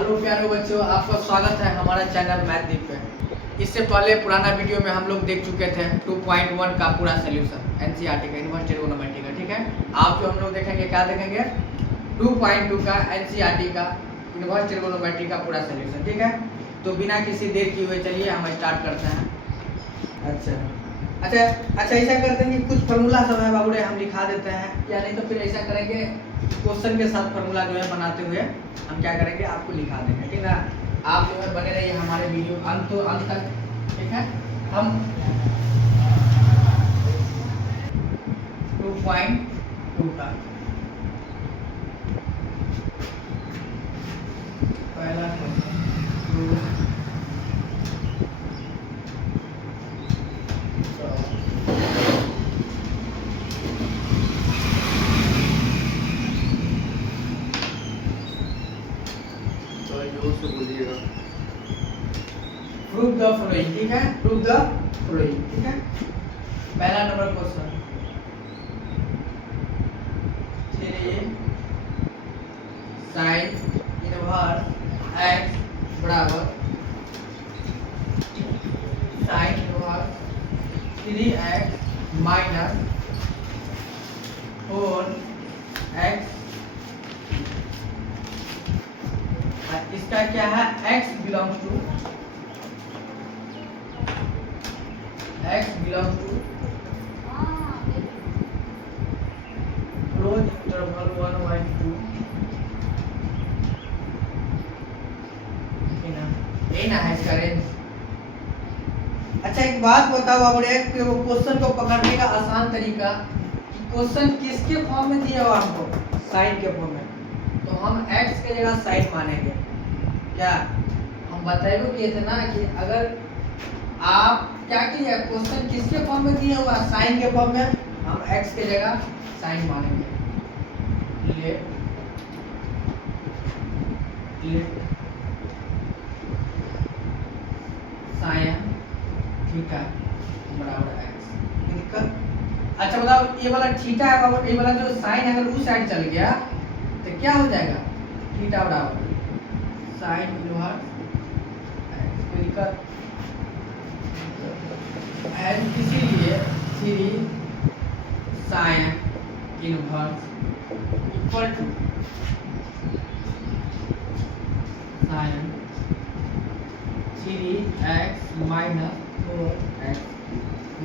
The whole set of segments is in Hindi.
हेलो प्यारे बच्चों, आपका स्वागत है हमारा चैनल मैथदीप पे। इससे पहले पुराना वीडियो में हम लोग देख चुके थे 2.1 का पूरा सोल्यूशन एनसीईआरटी का इनवर्स ट्रिगोनोमेट्री का। ठीक है, आप जो हम लोग देखेंगे क्या देखेंगे 2.2 का एनसीईआरटी का इनवर्स ट्रिगोनोमेट्री का पूरा सोल्यूशन। ठीक है, तो बिना किसी देर की हुए चलिए हम स्टार्ट करते हैं। अच्छा, ऐसा करते हैं कि कुछ फार्मूला सब है बाबू रे हम लिखा देते हैं, या नहीं तो फिर ऐसा करेंगे क्वेश्चन के साथ फार्मूला जो है बनाते हुए हम क्या करेंगे आपको लिखा देंगे। ठीक है, आप जो है बने रहिए हमारे वीडियो अंत तक। ठीक है, हम 2.2 का पहला क्वेश्चन प्रूव द फॉलोइंग। ठीक है, प्रूव द फॉलोइंग। ठीक है, पहला number question 3 sin inverse x बराबर sin inverse 3x minus 4x। इसका क्या है, x belongs to close interval 1/2। यही ना है इसका रेंज। अच्छा एक बात बताओ अब कि वो क्वेश्चन को पकड़ने का आसान तरीका, क्वेश्चन किसके फॉर्म में दिया हुआ हमको, साइन के फॉर्म में, तो हम x के जगह साइन मानेंगे। क्या हम बताएंगे कि इतना कि अगर आप क्या किया, क्वेश्चन किसके फॉर्म में दिया हुआ, साइन के फॉर्म में, हम x के जगह साइन मानेंगे। लेट साइन थीटा बराबर x। अच्छा बताओ, ये वाला थीटा है बाबू, ये वाला जो साइन अगर उस साइड चल गया तो क्या हो जाएगा, थीटा बराबर साइन इनवर्स x को लिखकर एंड इसीलिए 3 sine inverse equal to sine 3x minus 4x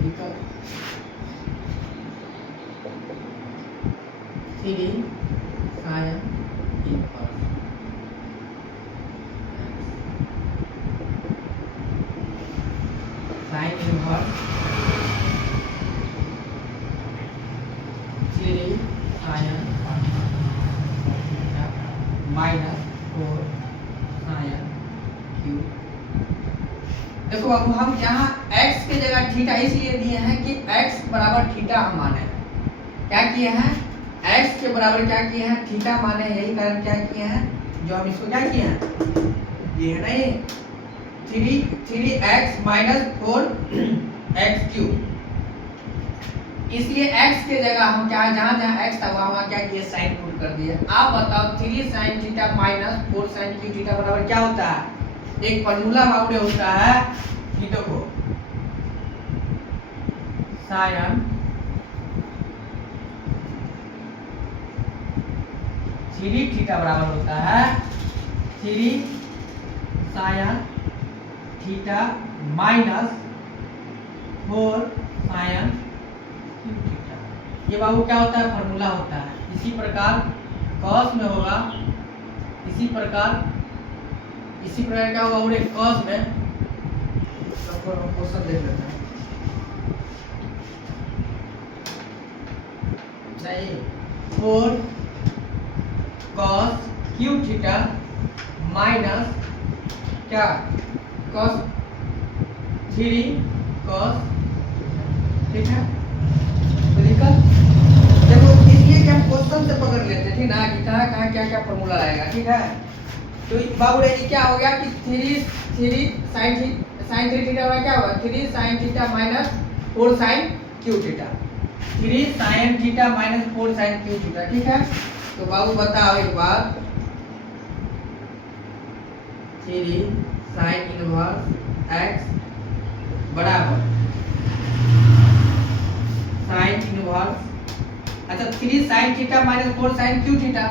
लिखकर 3 sine inverse sine inverse 3 sine minus 4 sine cube. देखो अब हम यहाँ x के जगह थीटा इसलिए दिए हैं कि x बराबर थीटा हम माने। क्या किए हैं, x के बराबर क्या किए हैं, थीटा माने, यही कारण क्या किए हैं, जो हम इसको क्या किए हैं, ये है नहीं 3x माइनस 4x क्यूब, इसलिए x के जगह हम क्या, जहाँ जहाँ x था वहाँ क्या किए, साइन पुट कर दिए। आप बताओ 3 sine theta minus 4 sine cube theta बराबर क्या होता है, एक फॉर्मूला बाबू होता है कि देखो साइन 3 थीटा बराबर होता है 3 sine theta minus 4 sine cube theta. ये बाबू क्या होता है, फॉर्मूला होता है। इसी प्रकार कॉस में होगा, इसी प्रकार क्या होगा बाबू, कॉस में क्वेश्चन देख लेते हैं। नहीं 4 cos क्यू थीटा माइनस क्या cos 3 cos। ठीक है, देखो इसलिए कि हम क्वेश्चन से पकड़ लेते हैं, ठीक ना, कि कहाँ कहाँ क्या क्या फॉर्मूला आएगा। ठीक है, तो बाबू रे क्या हो गया कि 3 साइन 3 थीटा का क्या होगा, 3 sine theta minus 4 sine cube theta, 3 sine theta minus 4 sine cube theta. ठीक है, तो बाबू बताओ एक बात, 3 साइन इनवर्स x बराबर साइन इनवर्स, अच्छा 3 sine theta minus 4 sine cube theta.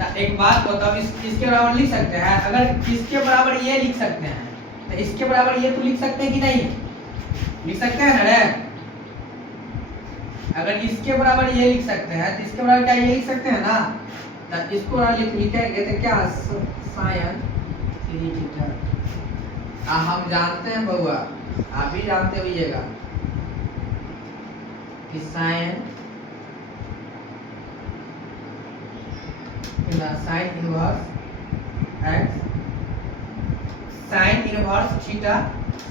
तो एक बात बताओ, इसके बराबर लिख सकते हैं? अगर इसके बराबर ये लिख सकते हैं तो इसके बराबर ये तो लिख सकते हैं कि नहीं? लिख सकते हैं ना रे? अगर इसके बराबर ये लिख सकते हैं तो इसके बराबर क्या ये लिख सकते हैं ना? तो इसको लिखेंगे तो क्या साइन 3 थीटा। हम जानते हैं बउआ, आप भी जानते होइएगा कि sine sine inverse x sine inverse theta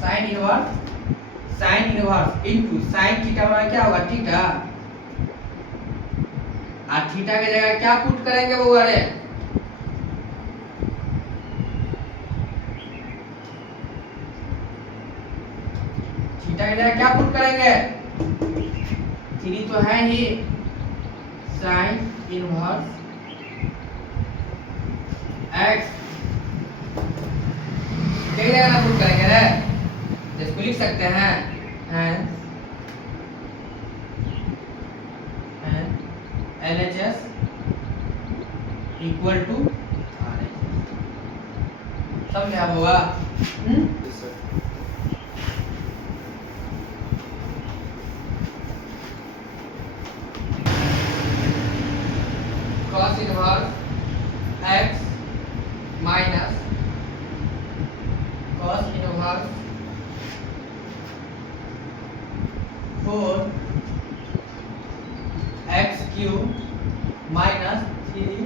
sine inverse into sine theta बराबर क्या होगा? थीटा। और थीटा की जगह क्या पुट करेंगे वो? अरे थीटा की जगह क्या पुट करेंगे? 3 तो है ही साइन इनवर्स x क्या जगह पुट करेंगे रे? इसको लिख सकते हैं LHS इक्वल टू समझा होगा? cos inverse x minus cos inverse 4 x cube minus 3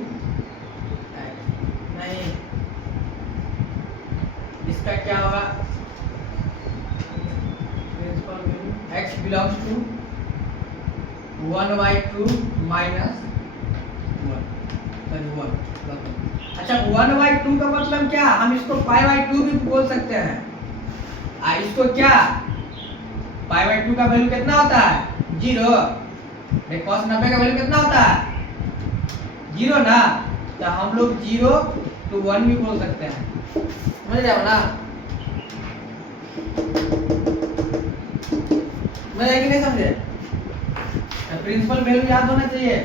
x। नहीं, इसका क्या होगा? x belongs to 1/2 minus 1। अच्छा 1/2 का मतलब क्या? हम इसको π/2 भी बोल सकते हैं। इसको क्या π/2 का वैल्यू कितना होता है? 0। cos 90 का वैल्यू कितना होता है? 0 ना। तो हम लोग 0 to 1 भी बोल सकते हैं, समझ रहे हो ना? समझ कि नहीं समझे? प्रिंसिपल वैल्यू याद होना चाहिए।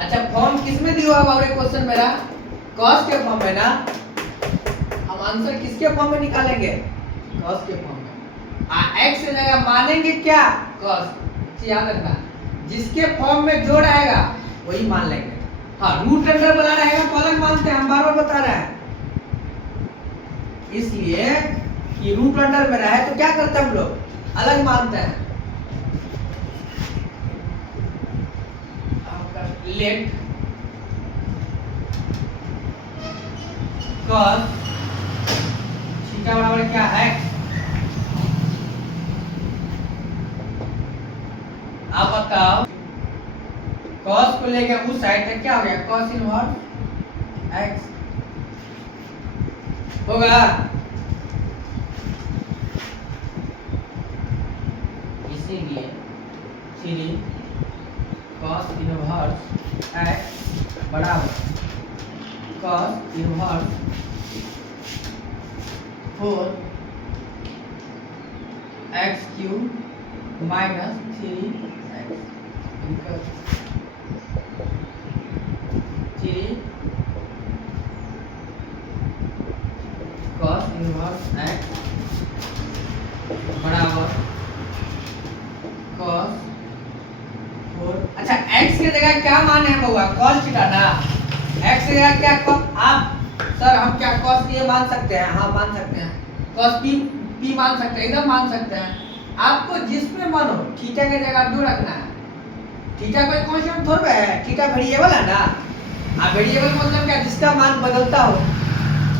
अच्छा फॉर्म किसमें दिया हुआ है क्वेश्चन मेरा? cos के फॉर्म में ना। हम आंसर किसके फॉर्म में निकालेंगे? cos के फॉर्म में। x से जगह मानेंगे क्या? cos। याद रखना, जिसके फॉर्म में जो रहेगा वही मान लेंगे। हाँ रूट अंडर बना रहेगा तो अलग मानते हैं, हम बार बार बता रहे हैं। इसलिए कि रूट अंडर में रहे तो क्या करते हैं हम लोग? अलग मानते हैं। लेट cos थीटा बराबर क्या है? आप बताओ, cos को लेके उस साइड तक क्या हो गया? cos इनवर्स x होगा। इसीलिए 3 cos इनवर्स x बराबर cos inverse 4 x cube minus 3 x 3 cos inverse x बराबर cos 4। अच्छा x की जगह क्या मान है बउआ? cos थीटा ना। x की जगह क्या आप सर हम क्या cos ये मान सकते हैं? हाँ मान सकते हैं। cos p मान सकते हैं, एकदम मान सकते हैं। आपको जिसमें मानो थीटा की जगह दो रखना है। थीटा कोई कांस्टेंट थोड़ा है, थीटा वेरिएबल है ना। वेरिएबल मतलब क्या? जिसका मान बदलता हो।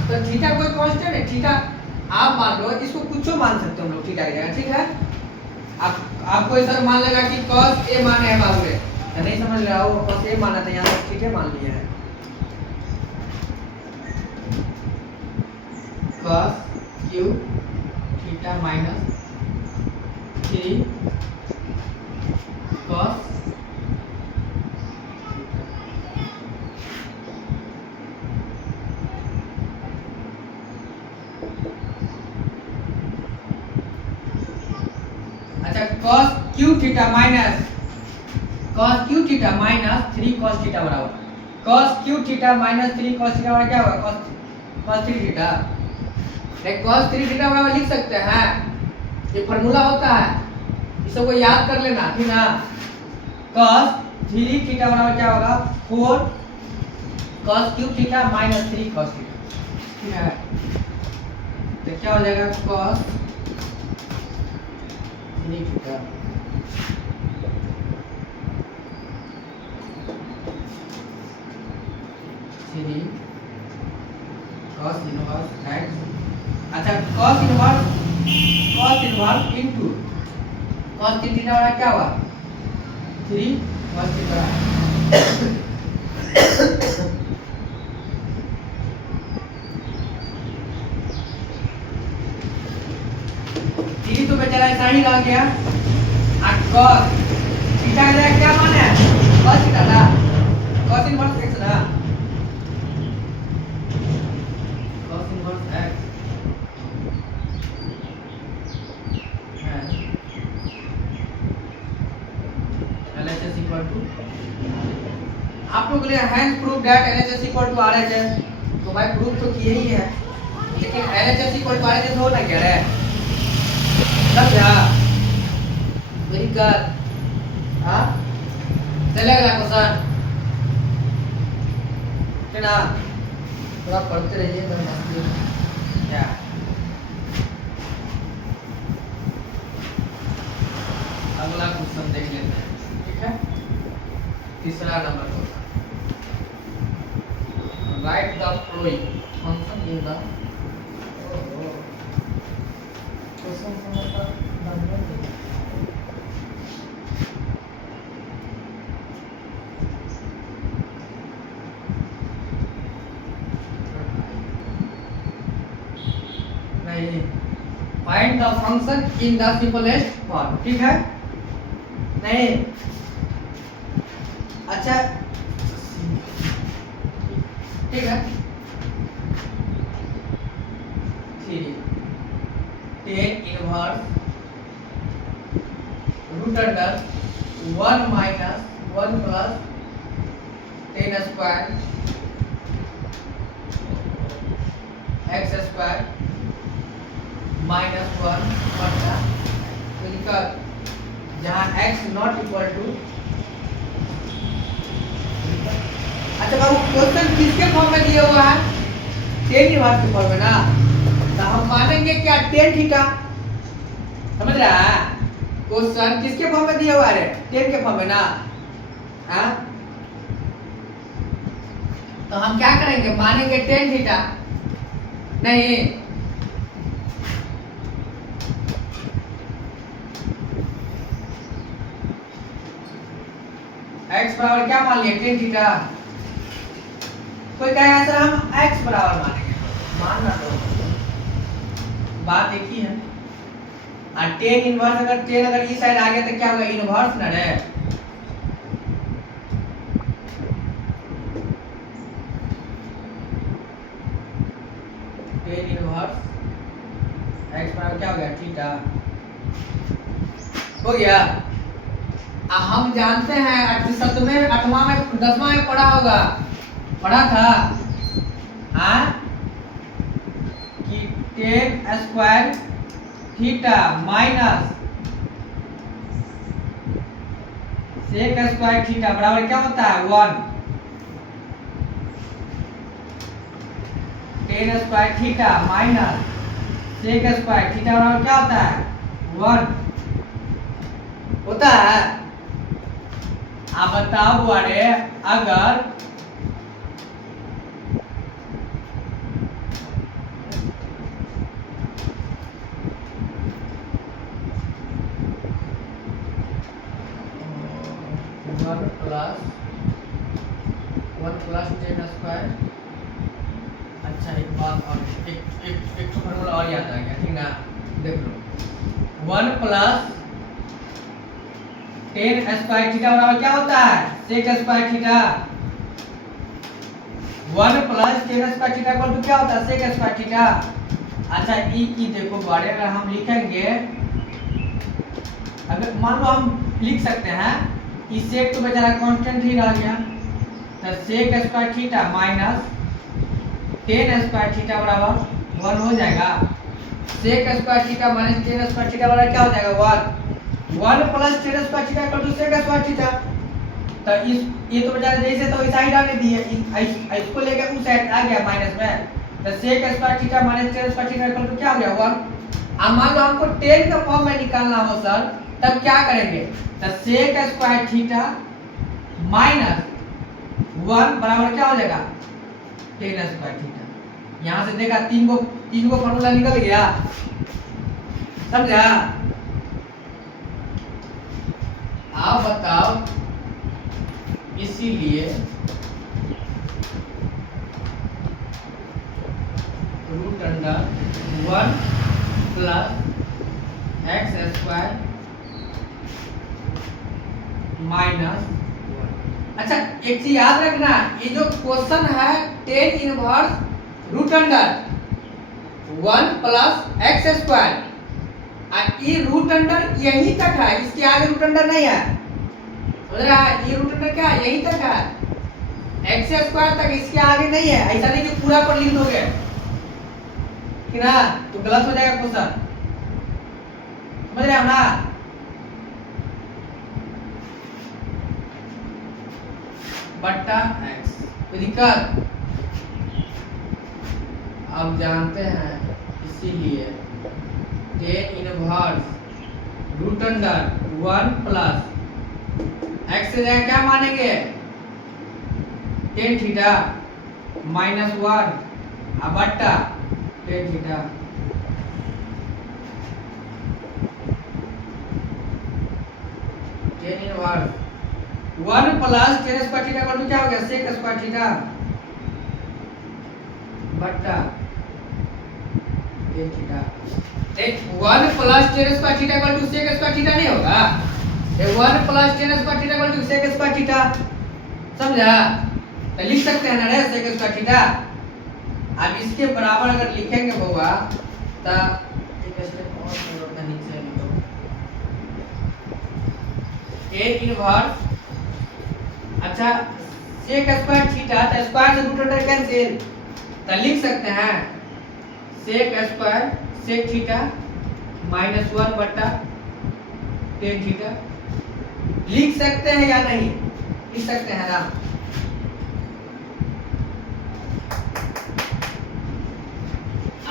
तो थीटा कोई कांस्टेंट है, थीटा आप मान लो, इसको कुछ मान सकते हो हम लोग थीटा की जगह, ठीक है? आपको इधर मान लेगा कि cos a मान है बाबू रे, नहीं समझ रहे हो? cos a माना था, यहाँ पर थीटा मान लिया है। cos cube theta minus 3 cos cos Q theta minus cos Q theta minus 3 cos theta बराबर cos Q theta minus 3 cos theta बराबर क्या होगा cos 3 थीटा। cos 3 थीटा बराबर लिख सकते हैं, ये फार्मूला होता है, इस सबको याद कर लेना, ठीक ना। cos 3 थीटा बराबर क्या होगा 4 cos Q theta minus 3 cos theta, ठीक है। तो क्या हो जाएगा cos 3 theta cos inverse x, अच्छा cos inverse into cos 3 theta वाला क्या हुआ 3 cos थीटा। थ्री तो बेचारा ऐसा ही रह गया। cos थीटा का क्या मान है cos थीटा ना, cos इनवर्स x ना, cos inverse x LHS equal to, आप लोग ने hand proof that LHS equal to RHS, तो भाई प्रूफ तो किए ही है, लेकिन LHS इक्वल टू RHS हो ना क्या रे तब क्या वेरी गुड। हाँ चलेगा क्वेश्चन, ठीक ना, थोड़ा पढ़ते रहिए क्या। अगला क्वेश्चन देख लेते हैं, ठीक है। तीसरा नंबर होगा write the following function in the question number नहीं, find the function in the simplest form, ठीक है। नहीं अच्छा ठीक है, 3 tan inverse root under 1 minus 1 plus tan square x square minus 1 बटा जहाँ x नॉट इक्वल टू, अच्छा बाबू क्वेश्चन किसके फॉर्म में दिया हुआ है tan इनवर्स के फॉर्म में ना, तो हम मानेंगे क्या tan थीटा, समझ रहा है। क्वेश्चन किसके फॉर्म में दिया हुआ है tan के फॉर्म में ना, हाँ तो हम क्या करेंगे मानेंगे tan थीटा, नहीं x बराबर क्या मान लिया tan थीटा, कोई कहेगा सर हम x बराबर मानेंगे, मानना तो बात एक ही है। और tan इनवर्स अगर इस साइड आ गया तो क्या होगा इनवर्स ना रे, tan इनवर्स x बराबर क्या हो गया थीटा, हो गया। हम जानते हैं 7वें 8वां में 10वां में पढ़ा था हाँ कि tan square theta minus sec square theta बराबर क्या होता है 1, tan square theta minus sec square theta बराबर क्या होता है 1 होता है। आप बताओ बुआरे अगर वन प्लस tan स्क्वायर, अच्छा एक बात और एक फॉर्मूला और याद आ गया, ठीक ना, देख लो 1 प्लस tan स्क्वायर थीटा बराबर क्या होता है sec square theta, 1 plus tan square theta equal to क्या होता है sec स्क्वायर थीटा। अच्छा ई की देखो बारे अगर हम लिखेंगे अगर मान लो हम लिख सकते हैं इस सेक तो बेचारा कांस्टेंट ही रह गया, तो sec square theta minus tan square theta बराबर 1 हो जाएगा। Sec square theta minus tan square theta बराबर क्या हो जाएगा 1 plus tan square theta equal to sec square theta. तो इस ये तो बेचारा जैसे तो इस साइड आने दी है, इसको लेके उस साइड आ गया माइनस में, तो sec square theta minus tan square theta equal to क्या हो गया 1। अब मान लो हमको टेन का फॉर्म में निकालना हो सर, तब क्या करेंगे, तो सेक स्क्वायर थीटा माइनस 1 बराबर क्या हो जाएगा टेन स्क्वायर थीटा। यहां से देखा तीन को फॉर्मूला निकल गया, समझा। आप बताओ, इसीलिए root under 1 plus x square minus 1। अच्छा एक चीज याद रखना, ये जो क्वेश्चन है tan inverse root under 1 plus x square, ये रूट अंडर यहीं तक है, इसके आगे रूट अंडर नहीं है, समझ रहा है। ये रूट अंडर क्या है, यहीं तक है, एक्स स्क्वायर तक, इसके आगे नहीं है। ऐसा नहीं कि पूरा पर लिख दोगे कि ना, तो गलत हो जाएगा क्वेश्चन, समझ रहे हो ना। बट्टा एक्स, कोई दिक्कत। अब जानते हैं, इसीलिए tan inverse root under 1 plus x से क्या मानेंगे टेन थीटा माइनस 1 बट्टा tan theta. Tan inverse 1 plus tan square theta का क्या हो गया सेक स्क्वायर थीटा बट्टा tan theta. 1 plus tan square theta equal to sec square theta नहीं होगा, 1 plus tan square theta equal to sec square theta, समझा। तो लिख सकते हैं ना रे सेक स्क्वायर थीटा। अब इसके बराबर अगर लिखेंगे बउआ, तो एक स्टेप और जोड़ना नीचे लिखो, ए इनवर्स, अच्छा सेक स्क्वायर थीटा, तो स्क्वायर से रूट अंडर कैंसिल, तो लिख सकते हैं sec square sec theta minus 1 बट्टा टेन थीटा। लिख सकते हैं या नहीं, लिख सकते हैं ना।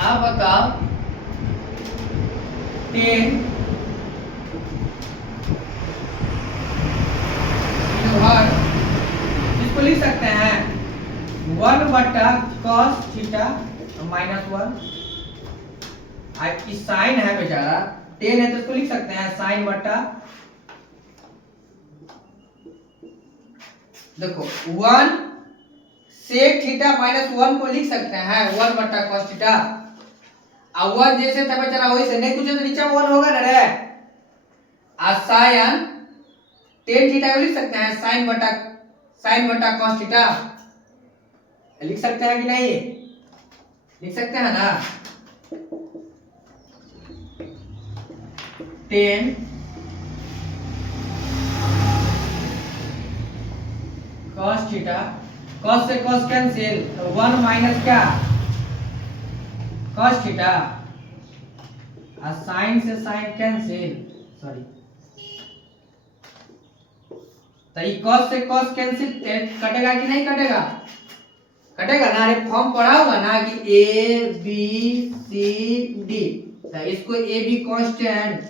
आप बताओ, टेन इनवर्स इसको लिख सकते हैं 1 बट्टा कॉस थीटा माइनस 1। की साइन है बेचारा, टेन है तो इसको लिख सकते हैं साइन बट्टा, देखो 1 सेक थीटा माइनस 1 को लिख सकते हैं 1 बट्टा कॉस थीटा। अब 1 जैसे था बेचारा वही से, नहीं कुछ तो नीचे 1 होगा ना रे। साइन टेन थीटा को लिख सकते हैं साइन बट्टा कॉस थीटा, लिख सकते हैं कि नहीं, लिख सकते हैं ना। टेन कॉस थीटा, कॉस से कॉस कैंसिल, तो 1 माइनस क्या कॉस थीटा, और साइन से साइन कैंसिल, सॉरी, तो ये कॉस से कॉस कैंसिल कटेगा कि नहीं कटेगा, कटेगा ना। अरे फॉर्म पढ़ा होगा ना कि ए बी सी डी, तो इसको ए बी कांस्टेंट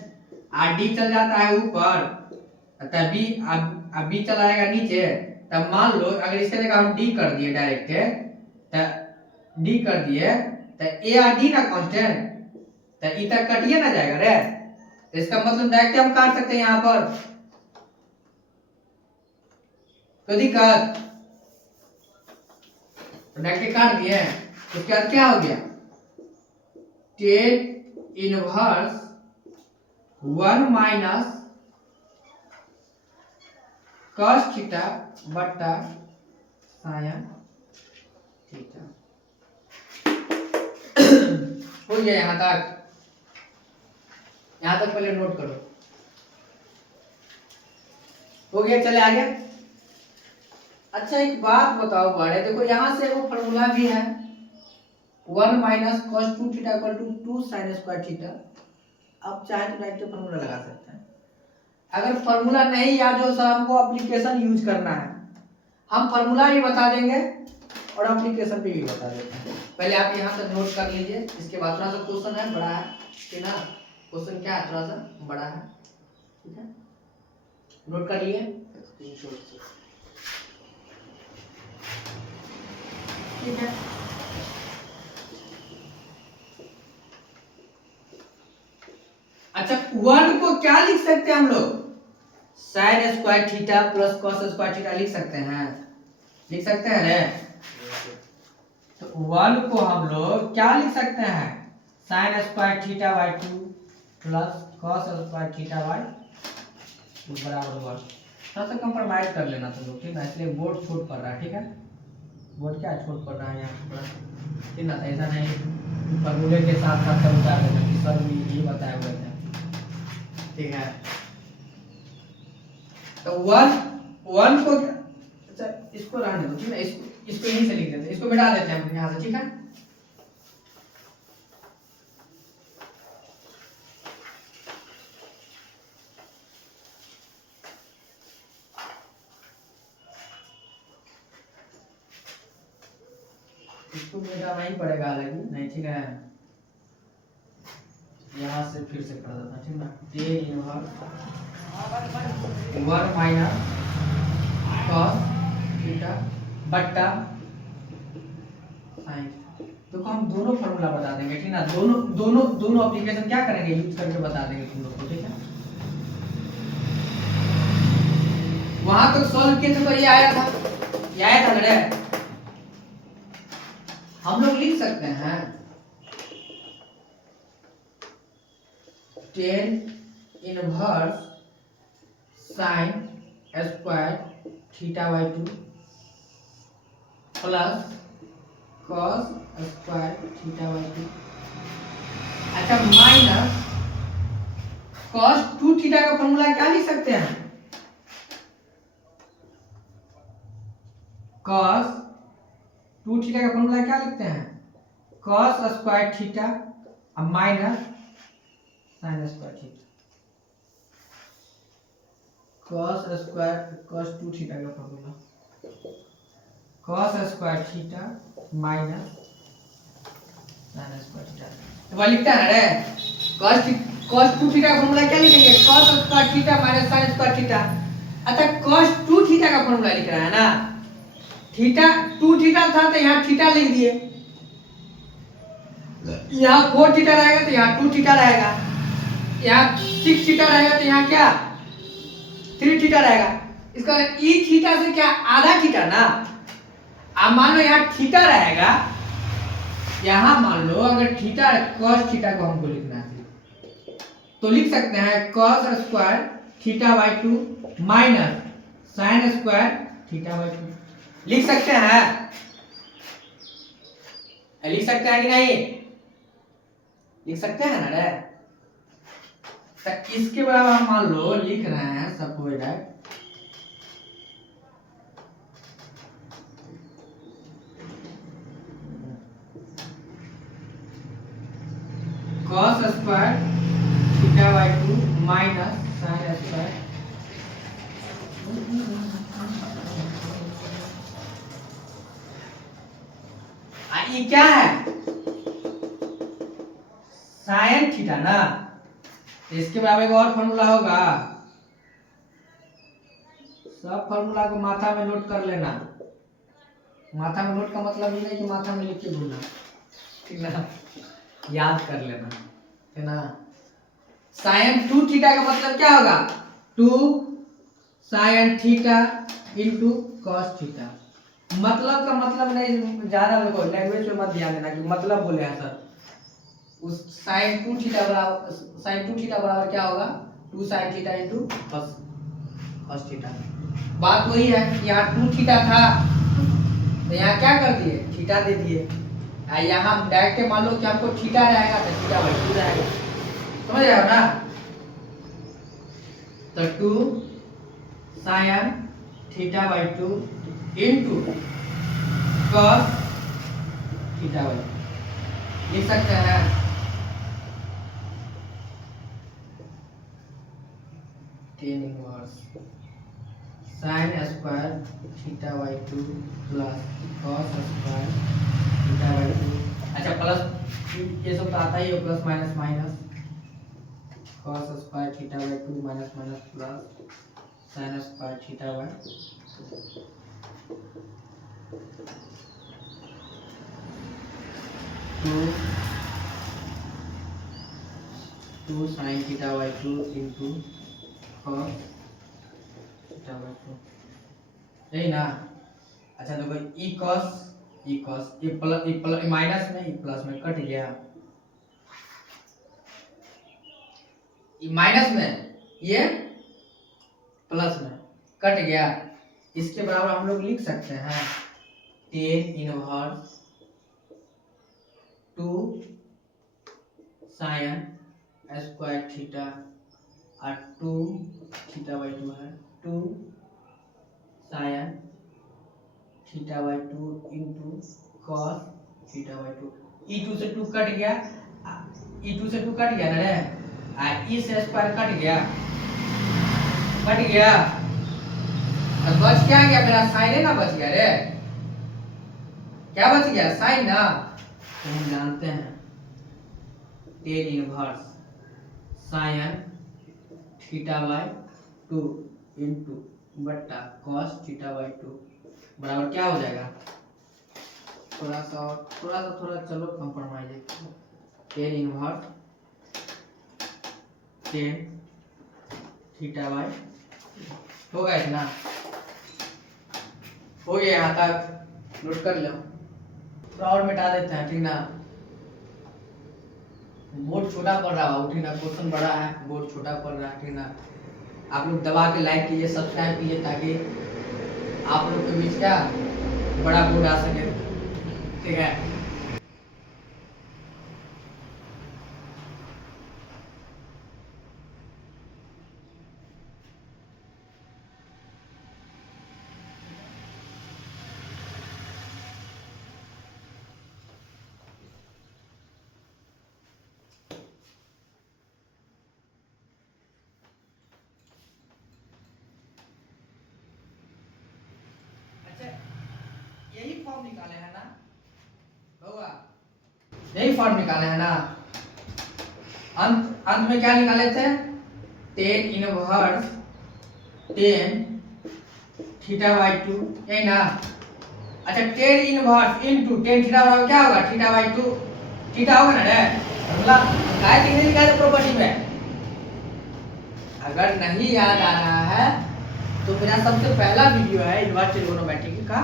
और डी चल जाता है ऊपर, तभी अब बी चला जाएगा नीचे। तब मान लो अगर इसके जगह हम डी कर दिए डायरेक्ट, तो डी कर दिए तो ए और डी ना कांस्टेंट, तो ई तक कटिए ना जाएगा रे, तो इसका मतलब डायरेक्ट हम काट सकते हैं यहाँ पर, तो दिक्कत, तो डायरेक्ट काट दिए। तो उसके बाद क्या हो गया, ten inverse 1 minus cos theta बट्टा साइन थीटा। हो गया यहाँ तक, यहाँ तक पहले नोट करो। हो गया, चले आगे। अच्छा एक बात बताओ बड़े, देखो यहाँ से वो फॉर्मूला भी है 1 minus cos 2 theta equal to 2 sine square theta. आप चाहे तो डायरेक्ट फॉर्मूला लगा सकते हैं। अगर फॉर्मूला नहीं याद हो सर, हमको एप्लीकेशन यूज करना है, हम फॉर्मूला भी बता देंगे और एप्लीकेशन पे भी बता देते हैं। पहले आप यहाँ से नोट कर लीजिए, इसके बाद थोड़ा सा क्वेश्चन है बड़ा है कि ना, क्वेश्चन क्या है थोड़ा सा बड़ा है, ठीक है, नोट कर लिए, ठीक है। अच्छा 1 को क्या लिख सकते हैं हम लोग, sign square theta plus cos square theta लिख सकते हैं, लिख सकते हैं रे। तो 1 को हम लोग क्या लिख सकते हैं, sign square theta by 2 plus cos square theta by 2 बराबर 1। थोड़ा सा कंप्रोमाइज कर लेना तुम लोग, ठीक है, इसलिए बोर्ड छोट पड़ रहा है, ठीक है, बोर्ड क्या छोट पड़ रहा है यहाँ थोड़ा, ठीक ना, ऐसा नहीं फॉर्मूले के साथ साथ सब उतार देना कि सर भी ये बताए हुए थे, ठीक है। तो 1 को, अच्छा इसको रहने दो, ठीक है, इसको यहीं से लिख देते हैं, इसको मिटा देते हैं हम यहाँ से, ठीक है। इसको मिटाना ही पड़ेगा, हालांकि नहीं, ठीक है, यहाँ से फिर से कर देता, ठीक ना, ten inverse 1 minus cos theta बट्टा साइन। तो हम दोनों फॉर्मूला बता देंगे, ठीक ना, दोनों एप्लीकेशन क्या करेंगे, यूज करके बता देंगे तुम लोग को, ठीक है। वहां तक सॉल्व किए थे तो ये आया था, ये आया था मेरे, हम लोग लिख सकते हैं 10 inverse sine square theta by 2 plus cos square theta by 2, अच्छा माइनस कॉस 2 थीटा का फॉर्मूला क्या लिख सकते हैं, कॉस 2 थीटा का फॉर्मूला क्या लिखते हैं, cos square theta minus sine square theta, cos square cos 2 theta का formula cos square theta minus sine square theta, तो वो लिखता है ना रे, कॉस 2 थीटा का फॉर्मूला क्या लिखेंगे, cos square theta minus sine square theta. अच्छा कॉस 2 थीटा का फॉर्मूला लिख रहा है ना, थीटा 2 थीटा था तो यहाँ थीटा लिख दिए, यहाँ 4 थीटा रहेगा तो यहाँ 2 थीटा रहेगा, यहाँ 6 थीटा रहेगा तो यहाँ क्या 3 थीटा रहेगा। इसका ई थीटा से क्या आधा थीटा ना, अब मान लो यहाँ थीटा रहेगा, यहाँ मान लो अगर थीटा cos थीटा को हमको लिखना है तो लिख सकते हैं cos square theta by 2 minus sine square theta by 2, लिख सकते हैं, लिख सकते हैं कि नहीं, लिख सकते हैं ना रे। तो इसके बराबर हम मान लो लिख रहे हैं suppose that cos square theta by 2 minus sine square, ये क्या है साइन थीटा ना, इसके बराबर एक और फॉर्मूला होगा, सब फॉर्मूला को माथा में नोट कर लेना, माथा में नोट का मतलब ये नहीं कि माथा में लिख के भूलना, ठीक ना, याद कर लेना, है ना। साइन 2 थीटा का मतलब क्या होगा, 2 sine theta into cos theta, मतलब का मतलब नहीं ज्यादा लोगों लैंग्वेज में मत ध्यान देना कि मतलब बोले हैं सर, उस साइन 2 थीटा बराबर साइन 2 थीटा बराबर क्या होगा 2 sine theta into cos theta. बात वही है, यहाँ 2 थीटा था तो यहाँ क्या कर दिए थीटा दे दिए, यहाँ डायरेक्ट मान लो कि हमको थीटा रहेगा तो थीटा बाई 2 रहेगा, समझ रहे हो ना। तो 2 sine theta by 2 into cos theta by 2 लिख सकते हैं। Tan inverse sine square theta by 2 plus cos square theta by 2। अच्छा प्लस ये सब तो आता ही है, plus minus minus cos square theta by 2 minus minus plus sign square theta by 2 sine theta by 2 into cos theta by 2, यही ना। अच्छा देखो ई कॉस ये प्लस माइनस में, ये प्लस में कट गया, ये माइनस में ये प्लस में कट गया। इसके बराबर हम लोग लिख सकते हैं tan inverse 2 sine square theta और 2 थीटा बाई 2 है 2 sine theta by 2 into cos theta by 2। ई 2 से 2 कट गया, ई 2 से 2 कट गया ना रे, ई से स्क्वायर कट गया अब बच क्या गया, मेरा साइन है ना बच गया रे, क्या बच गया साइन ना। तो हम जानते हैं tan inverse sine theta by 2 into बट्टा कॉस थीटा बाई 2 बराबर क्या हो जाएगा, थोड़ा चलो compromise, tan inverse tan theta by होगा इतना, हो गया यहाँ तक नोट कर लो। थोड़ा और मिटा देते हैं, ठीक ना। बोर्ड छोटा पड़ रहा हो, ठीक ना, क्वेश्चन बड़ा है, बोर्ड छोटा पड़ रहा है, ठीक ना। आप लोग दबा के लाइक कीजिए, सब्सक्राइब कीजिए ताकि आप लोग के बीच क्या बड़ा बोर्ड आ सके, ठीक है। यही फॉर्म निकाले हैं ना बउआ, यही फॉर्म निकाले हैं ना। अंत में क्या निकाले थे, tan inverse tan theta by 2, यही ना। अच्छा tan inverse into tan theta बराबर क्या होगा, थीटा बाई 2 थीटा होगा ना रे, मतलब काय कितने निकाले प्रॉपर्टी में। अगर नहीं याद आ रहा है तो मेरा सबसे पहला वीडियो है इनवर्स ट्रिगोनोमेट्री का,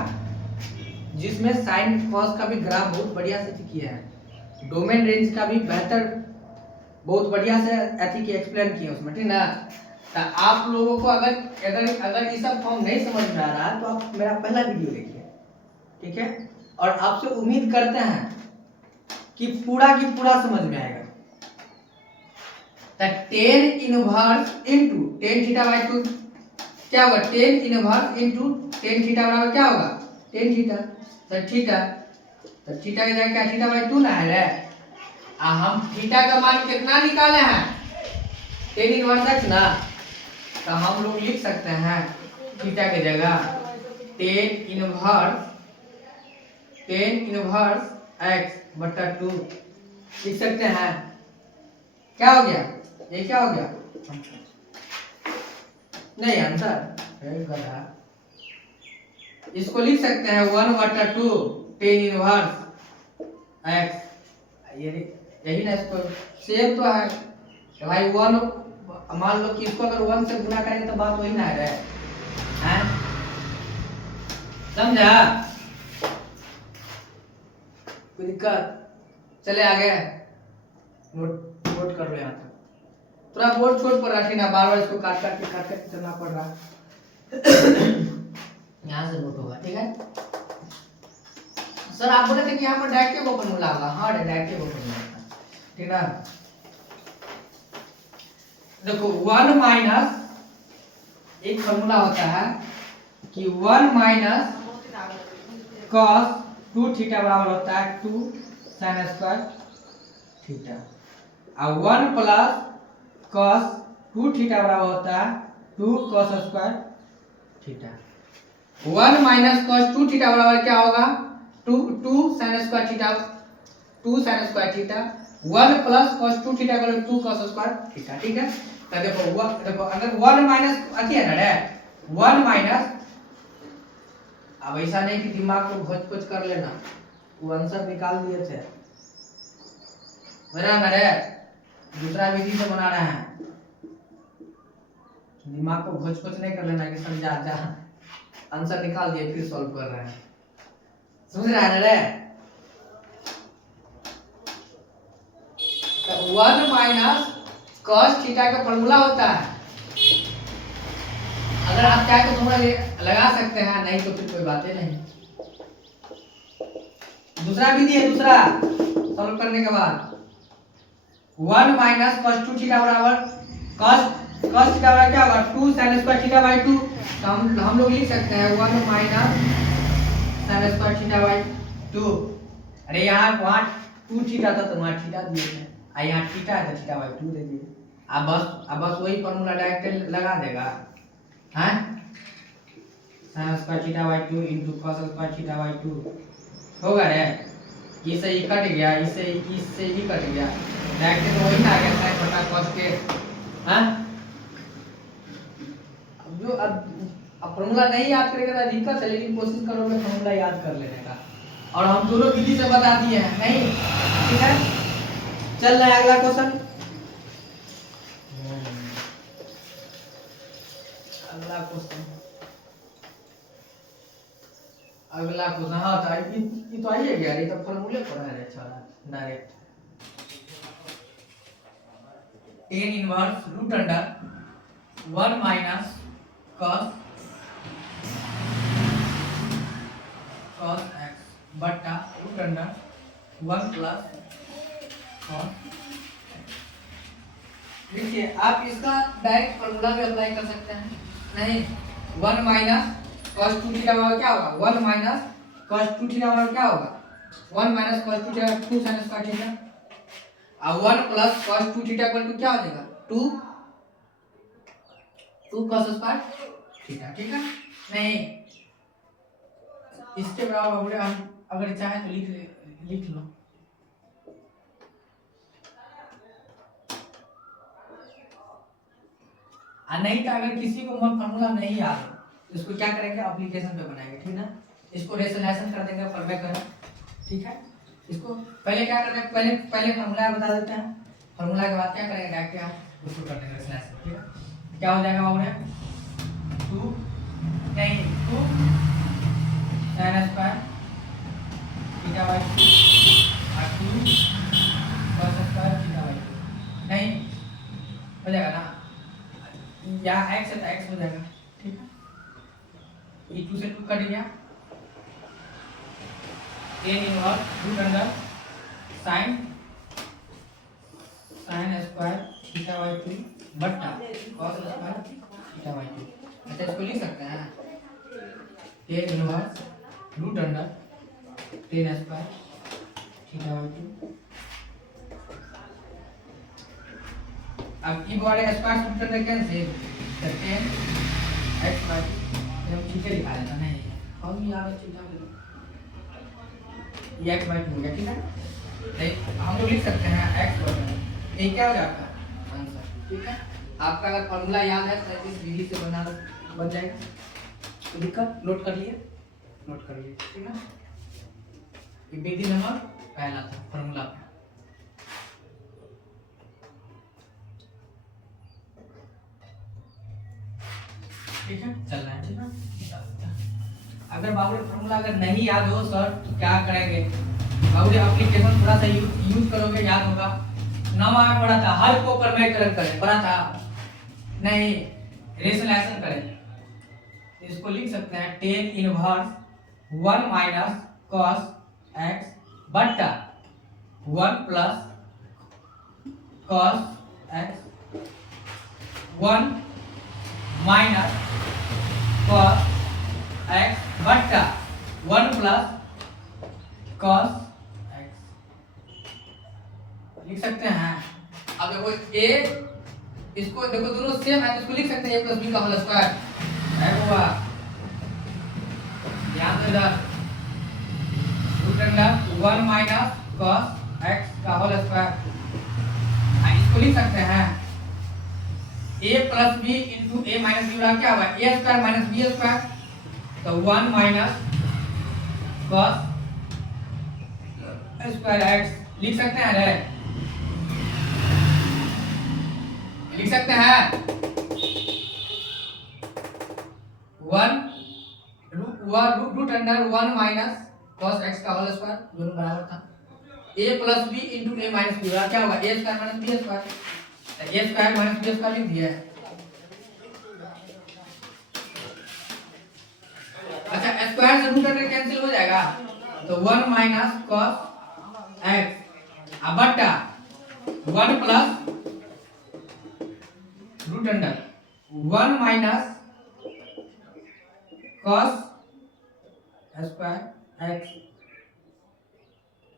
जिसमें साइन कॉस का भी ग्राफ बहुत बढ़िया से किया है, डोमेन रेंज का भी बेहतर बहुत बढ़िया से ऐसी की एक्सप्लेन किया उसमें, ठीक ना। तो आप लोगों को अगर ये सब फॉर्म नहीं समझ में आ रहा है तो आप मेरा पहला वीडियो देखिए, ठीक है। और आपसे उम्मीद करते हैं कि पूरा की पूरा समझ में आएगा। तो tan inverse into tan theta by 2 क्या होगा, tan inverse into tan theta बराबर क्या होगा, टेन थीटा। तो थीटा की जगह क्या थीटा बाई 2 ना है रे, हम थीटा का मान कितना निकाले हैं, टेन इनवर्स एक्स ना। तो हम लोग लिख सकते हैं थीटा की जगह टेन इनवर्स एक्स बटा 2 लिख सकते हैं। क्या हो गया, ये क्या हो गया, नहीं आंसर, इसको लिख सकते हैं 1/2 टेन इनवर्स एक्स, यही ना। इसको सेम तो है भाई, 1 मान लो कि इसको अगर 1 से गुना करेंगे तो बात वही ना है, समझा, कोई दिक्कत। चले आगे, नोट कर लो यहाँ तक, थोड़ा बोर्ड छोट पड़ रहा है ना, बार बार इसको काट के करना पड़ रहा है। यहाँ से नोट होगा, ठीक है। सर आप बोले थे कि यहाँ पर डायरेक्टिव ओपन मिला होगा, हाँ डायरेक्टिव ओपन मिला, ठीक ना। देखो 1 माइनस एक फॉर्मूला होता है कि 1 माइनस कॉस 2 थीटा बराबर होता है 2 साइन स्क्वायर थीटा, और 1 प्लस कॉस 2 थीटा बराबर होता है 2 cos square theta. 1 minus cos 2 theta बराबर क्या होगा 2 sine square theta, 2 sine square theta. 1 plus cos 2 theta बराबर 2 कॉस स्क्वायर थीटा। ठीक है, तो देखो अगर 1 माइनस अति है ना 1 माइनस, अब ऐसा नहीं कि दिमाग को घोच कर लेना, वो आंसर निकाल दिए थे मेरा ना रे, दूसरा विधि से बना रहे हैं, दिमाग को घोच नहीं कर लेना कि समझा जा आंसर निकाल दिए फिर सॉल्व कर रहे हैं, समझ रहा है ना रे। 1 माइनस कॉस थीटा का फॉर्मूला होता है, अगर आप चाहे तो थोड़ा लगा सकते हैं, नहीं तो फिर कोई बात ही नहीं। दूसरा विधि है, दूसरा सॉल्व करने के बाद 1 माइनस कॉस 2 थीटा बराबर कॉस थीटा बराबर क्या होगा 2 साइन स्क्वायर थीटा बाई 2, तो हम लोग लिख सकते हैं 1 minus sine square theta by 2। अरे यहाँ वहाँ 2 थीटा था तो वहाँ थीटा दिए थे, और यहाँ थीटा है तो थीटा बाई 2 दे दिए। अब बस वही फॉर्मूला डायरेक्ट लगा देगा, हैं sign square theta by 2 into cos square theta by 2 होगा रे, इससे ही कट गया, इससे ही कट गया, डायरेक्ट तो वही ना आ गया साइन बटा कॉस के। हैं अब फॉर्मूला नहीं याद करेगा तो दिक्कत है, लेकिन कोशिश करोगे फॉर्मूला याद कर लेने का, और हम दोनों विधि से बता दिए हैं नहीं। ठीक है, चल रहा है अगला क्वेश्चन। अगला क्वेश्चन हाँ था ये तो आइए गया, ये तो फॉर्मूले पढ़ा है छोड़ा direct. tan inverse root under 1 minus cos x बटा रूट अंडर 1 प्लस cos। देखिए आप इसका डायरेक्ट फॉर्मूला भी अप्लाई कर सकते हैं, नहीं 1 माइनस cos 2 थीटा बराबर क्या होगा 1 माइनस cos 2 थीटा बराबर क्या होगा 1 minus cos 2 theta 2 sin square theta, और 1 plus cos 2 theta equal to क्या हो जाएगा 2 cos स्क्वायर थीटा। ठीक है, नहीं इसके बराबर हम अगर चाहे तो लिख लो। नहीं तो अगर किसी को फॉर्मूला नहीं याद तो इसको क्या करेंगे एप्लीकेशन पे बनाएंगे, ठीक ना, इसको रेसोनेशन कर देंगे फॉर्मे कर। ठीक है, इसको पहले क्या करना है, पहले फॉर्मूला बता देते हैं, फॉर्मूला के बाद क्या करेंगे डायरेक्ट उसको कर देंगे रेसोनेशन। ठीक है, क्या हो जाएगा बाबू 2 नहीं 2 sin स्क्वायर थीटा बाई 2 और 2 cos स्क्वायर थीटा बाई 2 नहीं हो जाएगा ना, या x है तो x हो जाएगा। ठीक है, ये 2 से 2 कट गया, tan inverse root under sin square theta by 2 बटा cos स्क्वायर थीटा बाई 2। अच्छा इसको लिख सकते हैं tan inverse root under tan square theta by 2। अब ई बार स्क्वायर रूट अंडर कैंसिल तो tan x बाई 2 हम ठीक है लिखा देना, नहीं हम यहाँ थीटा ये x बाई 2 हो गया। ठीक है, हम लोग लिख सकते हैं x बटा ये क्या हो गया आपका आंसर। ठीक है, आपका अगर फॉर्मूला याद है तो इस विधि से बन जाएगा, तो दिक्कत नोट कर लिए। ठीक है, ये विधि नंबर पहला था फॉर्मूला का। ठीक है, चल रहा है। ठीक है, अगर बाबू फॉर्मूला अगर नहीं याद हो सर तो क्या करेंगे, बाबू एप्लीकेशन थोड़ा सा यूज करोगे याद होगा। नवा पढ़ा था हर को परमेट्र करें पढ़ा था, नहीं रेसोनेशन करें, इसको लिख सकते हैं tan inverse 1 minus cos x बटा 1 plus cos x 1 minus cos x बट्टा 1 प्लस cos x लिख सकते हैं। अब देखो a इसको देखो दोनों सेम है, इसको लिख सकते हैं a प्लस बी का होल स्क्वायर है हुआ। ध्यान दो इधर root under 1 minus cos x का होल स्क्वायर, इसको लिख सकते हैं a plus B into a minus B क्या होगा a square minus B square, तो 1 माइनस cos स्क्वायर x लिख सकते हैं रे, लिख सकते हैं 1 root under 1 minus cos x का होल स्क्वायर, दोनों बराबर था। a plus B into a minus B क्या होगा a square minus B square, a square minus B square लिख दिया है। अच्छा स्क्वायर से रूट अंडर कैंसिल हो जाएगा, तो 1 माइनस cos x अब बट्टा 1 plus root under 1 minus cos square x।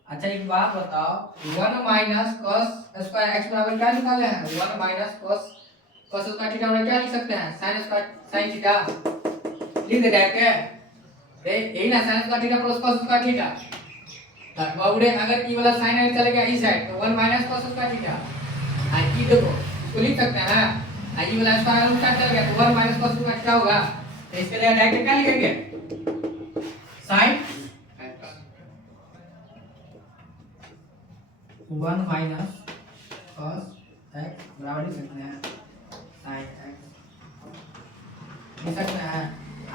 अच्छा एक बात बताओ 1 माइनस cos स्क्वायर x बराबर क्या निकाले हैं 1 माइनस cos स्क्वायर थीटा बराबर क्या लिख सकते हैं sin स्क्वायर sin थीटा लिख दे क्या रे यही ना sin square theta plus cos square theta, तब बाबूरे अगर ई वाला sin है चले गया इस साइड तो 1 माइनस cos स्क्वायर थीटा, आ ई देखो इसको लिख सकते हैं आ ई वाला स्क्वायर उस साइड चले गया तो 1 माइनस cos स्क्वायर क्या होगा, तो इसके लिए डायरेक्ट क्या लिखेंगे sin 1 माइनस cos x बराबर लिख सकते हैं sin x लिख सकते हैं।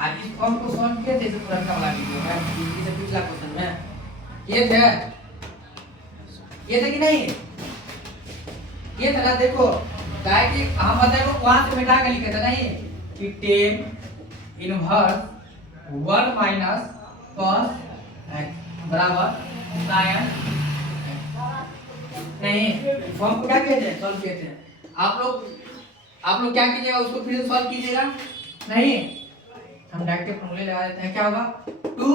आज इस फॉर्म को सॉल्व किए थे पूरा का वाला वीडियो है, इसे पिछला क्वेश्चन में ये थे कि नहीं ये था ना, देखो क्या है कि हम बताए को वहां से मिटा के लिखे थे नहीं कि tan inverse 1 minus cos x बराबर sin नहीं, फॉर्म को क्या किए थे सॉल्व किए थे। आप लोग क्या कीजिएगा उसको फिर से सॉल्व कीजिएगा नहीं, हम डायरेक्ट फॉर्मूले लगा देते हैं क्या होगा 2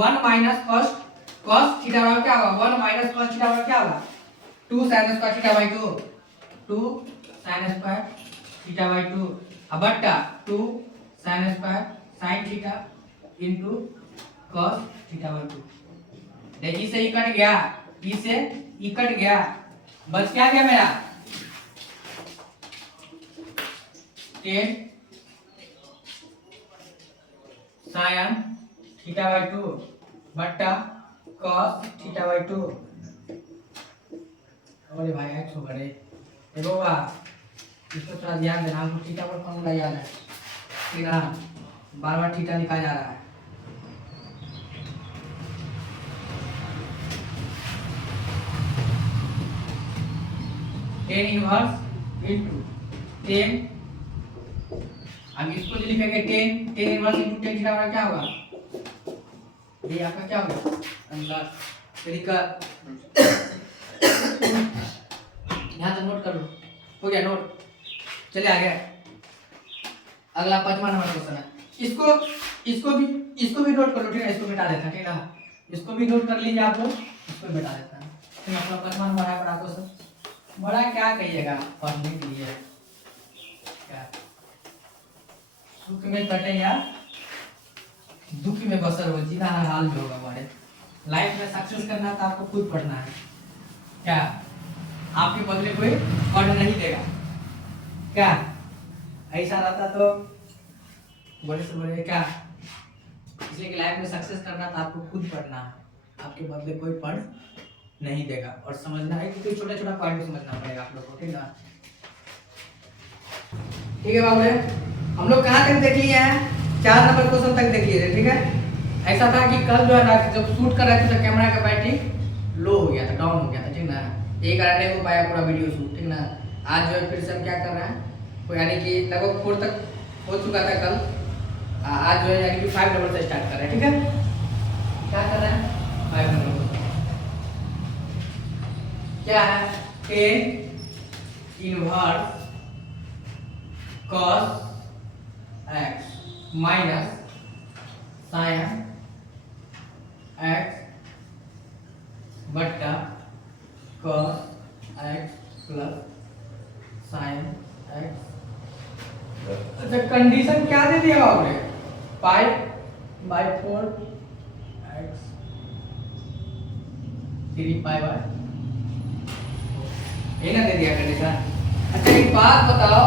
1 माइनस cos थीटा बराबर क्या होगा 1 माइनस cos थीटा बराबर क्या होगा 2 sin square theta by 2 sin square theta by 2 अब बट्टा 2 sin square sin theta into cos theta by 2। देखिए से ही कट गया, इसे ई कट गया, बच क्या गया मेरा 10 sin थीटा बाय 2 बट्टा cos थीटा बाय 2। अरे भाई एक्स होगा रे देखो बा इसको थोड़ा ध्यान देना, हमको थीटा पर फॉर्मूला याद है ठीक है, बार बार थीटा लिखा जा रहा है। tan इनवर्स इनटू tan, अब इसको जो लिखेंगे tan inverse into tan theta बराबर क्या होगा ये आपका क्या होगा अंदर तरीका यहाँ तक नोट कर लो, हो गया नोट। चलिए आगे अगला 5वां नंबर क्वेश्चन है, इसको भी नोट कर लो ठीक है, इसको मिटा देते हैं ठीक है, इसको भी नोट कर लीजिए आप लोग, इसको भी मिटा देते हैं ठीक है। अपना 5वां नंबर है बड़ा क्वेश्चन, बड़ा क्या कहिएगा पढ़ने के लिए क्या सुख में कटे या दुख में बसर हो, जीना हर हाल में होगा। हमारे लाइफ में सक्सेस करना है तो आपको खुद पढ़ना है, क्या आपके बदले कोई पढ़ नहीं देगा, क्या ऐसा रहता तो बड़े से बड़े क्या, इसलिए कि लाइफ में सक्सेस करना तो आपको खुद पढ़ना है, आपके बदले कोई पढ़ नहीं देगा। और समझना है कि छोटा छोटा पॉइंट को समझना पड़ेगा आप लोग को, ठीक है ठीक है बाबू। हम लोग कहाँ तक देख लिए हैं 4 नंबर क्वेश्चन तक देख लिए थे ठीक है। ऐसा था कि कल जो है ना जब शूट कर रहे थे तो कैमरा का बैटरी लो हो गया था, डाउन हो गया था ठीक ना, यही कारण नहीं हो पाया पूरा वीडियो शूट ठीक ना। आज जो है फिर से हम क्या कर रहे हैं तो यानी कि लगभग 4 तक हो चुका था कल, आज जो है यानी कि 5 नंबर से स्टार्ट कर रहे हैं ठीक है। क्या कर रहे हैं 5 नंबर क्या है tan inverse cos x minus sine x बट्टा cos x plus sine x. अच्छा कंडीशन क्या दे दिया आपने? Pi by 4 x 3 pi by ये ना दे दिया कंडीशन। अच्छा एक बात बताओ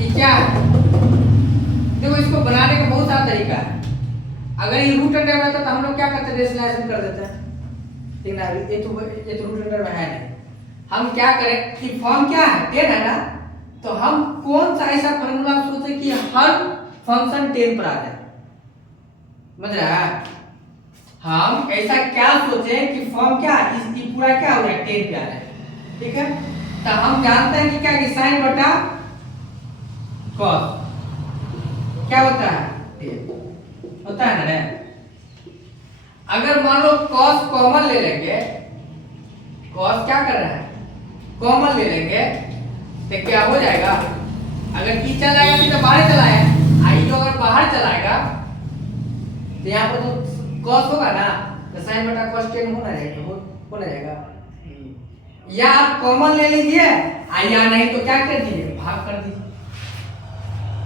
ये क्या है? देखो इसको बनाने का बहुत सारा तरीका है। अगर ये रूट अंडर में था तो हम लोग क्या करते हैं? रेशनलाइजेशन कर देते हैं, ठीक ना? ये तो रूट अंडर में है नहीं। हम क्या करें कि फॉर्म क्या है? 10 है ना, तो हम कौन सा ऐसा फॉर्मूला सोचे कि हर फंक्शन 10 पर आ जाए। समझ रहा है? हम ऐसा क्या सोचे कि फॉर्म क्या इसकी पूरा क्या हो जाए 10 पे आ जाए, ठीक है? तो हम जानते हैं कि क्या कि साइन बटा कॉस क्या होता है? 10 होता है ना? अगर मान लो कॉस कॉमन ले लेंगे, कॉस क्या कर रहा है? कॉमन ले लेंगे तो क्या हो जाएगा? अगर ई चला जाएगा तो बाहर चला है, आई तो अगर बाहर चलाएगा तो यहाँ पर तो कॉस होगा ना, तो साइन बटा कॉस 10 होना जाएगा, होना जाएगा। या आप कॉमन ले लीजिए या नहीं तो क्या कर दीजिए? भाग कर दीजिए।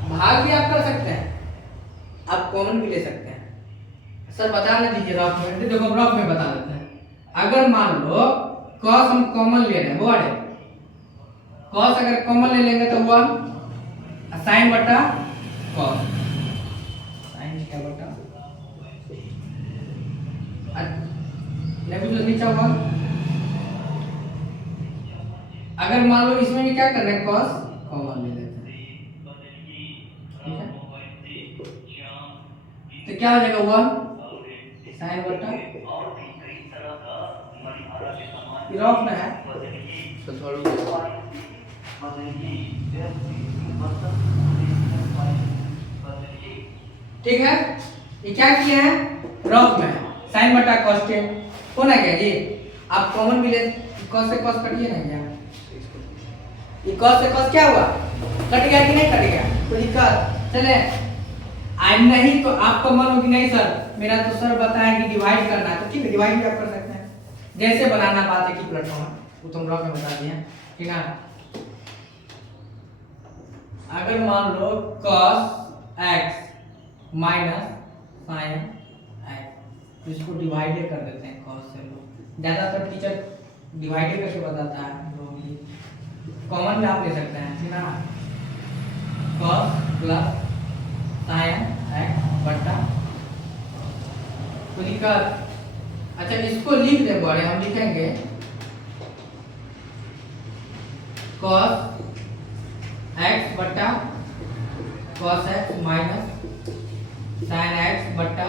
भाग भी आप कर सकते हैं, आप कॉमन भी ले सकते हैं। सर बता ना दीजिए रफ में, देखो रफ में बता देते हैं। अगर मान लो cos हम कॉमन ले रहे हैं, वो है cos अगर कॉमन ले लेंगे तो 1 sin बटा cos sin क्या बटा लेकिन नीचे 1। अगर मान लो इसमें भी क्या कर रहे हैं? cos कॉमन ले लेते हैं, ठीक है? तो क्या हो जाएगा? 1 sin बटा रफ में है तो थोड़ा ठीक है। ये क्या किए हैं? रफ में साइन बटा cos 10 होना क्या जी? आप कॉमन भी ले, cos से cos कटिए ना क्या? ये cos से cos क्या हुआ? कट गया कि नहीं कट गया? कोई दिक्कत? चले आई नहीं तो आपको मानो कि नहीं सर मेरा तो सर बताया कि डिवाइड करना है, तो ठीक है डिवाइड भी आप कर सकते हैं। जैसे बनाना बात है कि प्लेटफॉर्म वो तुम रफ में बता दिया, ठीक है? अगर मान लो cos x minus sine x, तो इसको डिवाइड कर देते हैं cos से। लो ज्यादातर टीचर डिवाइड करके बताता है, कॉमन में आप ले सकते हैं, ठीक है? cos प्लस साइन x बटा कोई दिक्कत? अच्छा इसको लिख दे बड़े, हम लिखेंगे cos x बटा cos x minus sin x बटा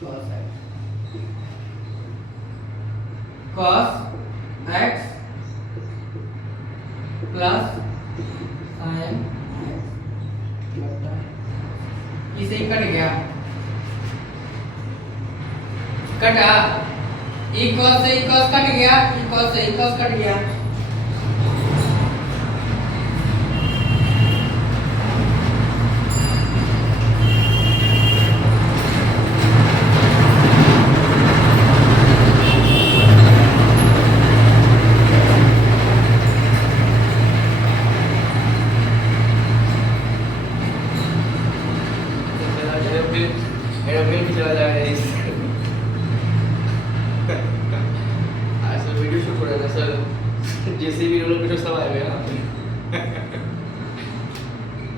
cos x। cos x plus sin x बटा इसे ही कट गया, कटा ई cos से ई cos कट गया, ई cos से ई cos कट गया।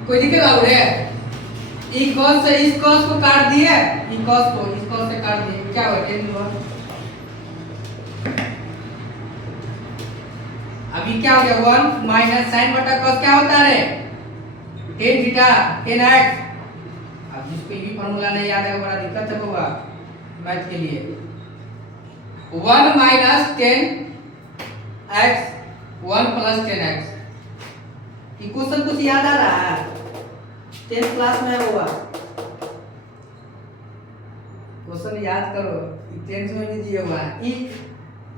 कोई दिक्कत आ रही है? ई cos से इस cos को काट दिए, ई cos को इस cos से काट दिए, क्या हुआ? 10 हुआ। अभी क्या हो गया? 1 माइनस साइन बटा cos क्या होता है? 10 थीटा 10x। अब जिसको ये फार्मूला नहीं याद है बड़ा दिक्कत होगा मैथ के लिए। 1 माइनस 10x 1 प्लस 10x। ये क्वेश्चन कुछ याद आ रहा है? 10th क्लास में हुआ क्वेश्चन याद करो, 10th में नहीं दिया हुआ है। ई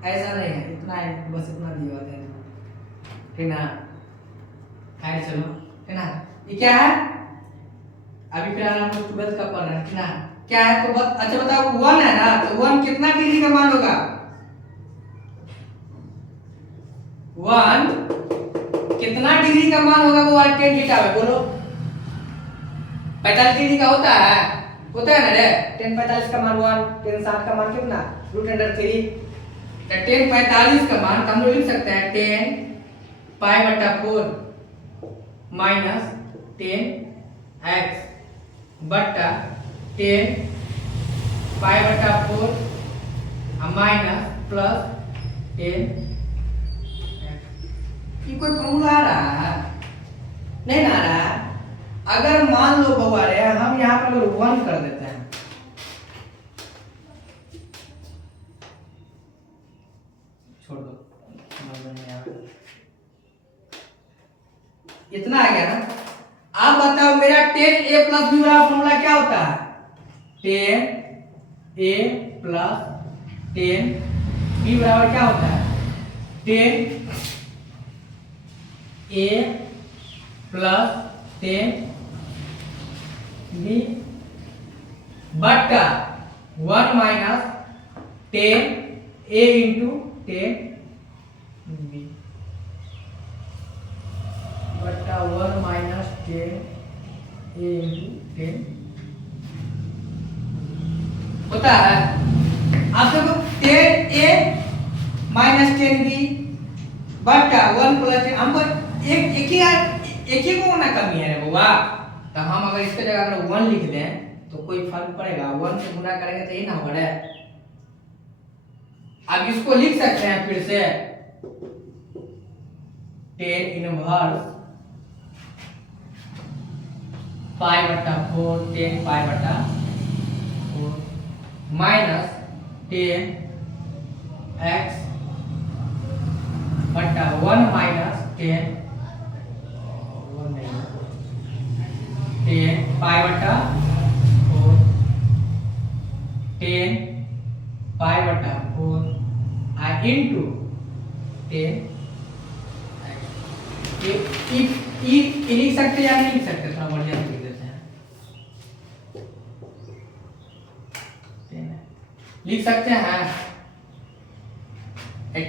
ऐसा नहीं है, इतना है, बस इतना दिया हुआ है, ठीक ना? खैर चलो, ठीक ना? ये क्या है? अभी फिलहाल हम लोग 12th का पढ़ रहे हैं ना, क्या है तो अच्छा बताओ, 1 है ना, तो 1 कितना डिग्री का मान होगा? 1 कितना डिग्री का मान होगा वो वाला tan थीटा में, बोलो। 45 डिग्री का होता है ना रे, tan 45 का मान 1, tan 60 का मान कितना, √3। तो tan 45 का मान हम लोग लिख सकते हैं tan π/4 माइनस tan x बट्टा tan π/4 minus plus tan x। ये कोई फॉर्मूला आ रहा है? नहीं ना आ रहा है। अगर मान लो बउआ रे हम यहाँ पर 1 कर देते हैं, छोड़ दो, इतना आ गया ना। आप बताओ मेरा tan a प्लस b वाला फॉर्मूला क्या होता है? tan a plus tan b बराबर क्या होता है? tan a plus tan b बट्टा 1 minus tan a into tan b बट्टा 1 minus tan a into tan होता है। आप देखो tan a minus tan b बट्टा 1 प्लस tan, हमको एक ही को ना कमी है रे बुआ। तो हम अगर इसके जगह अगर 1 लिख दें तो कोई फर्क पड़ेगा? 1 से गुना करेंगे तो यही ना होगा रे। अब इसको लिख सकते हैं फिर से tan इनवर्स π/4 tan π/4 माइनस tan x बट्टा 1 minus tan tan π/4 tan π/4 into tan ये लिख सकते या नहीं लिख सकते? थोड़ा बढ़िया लिख देते हैं, लिख सकते हैं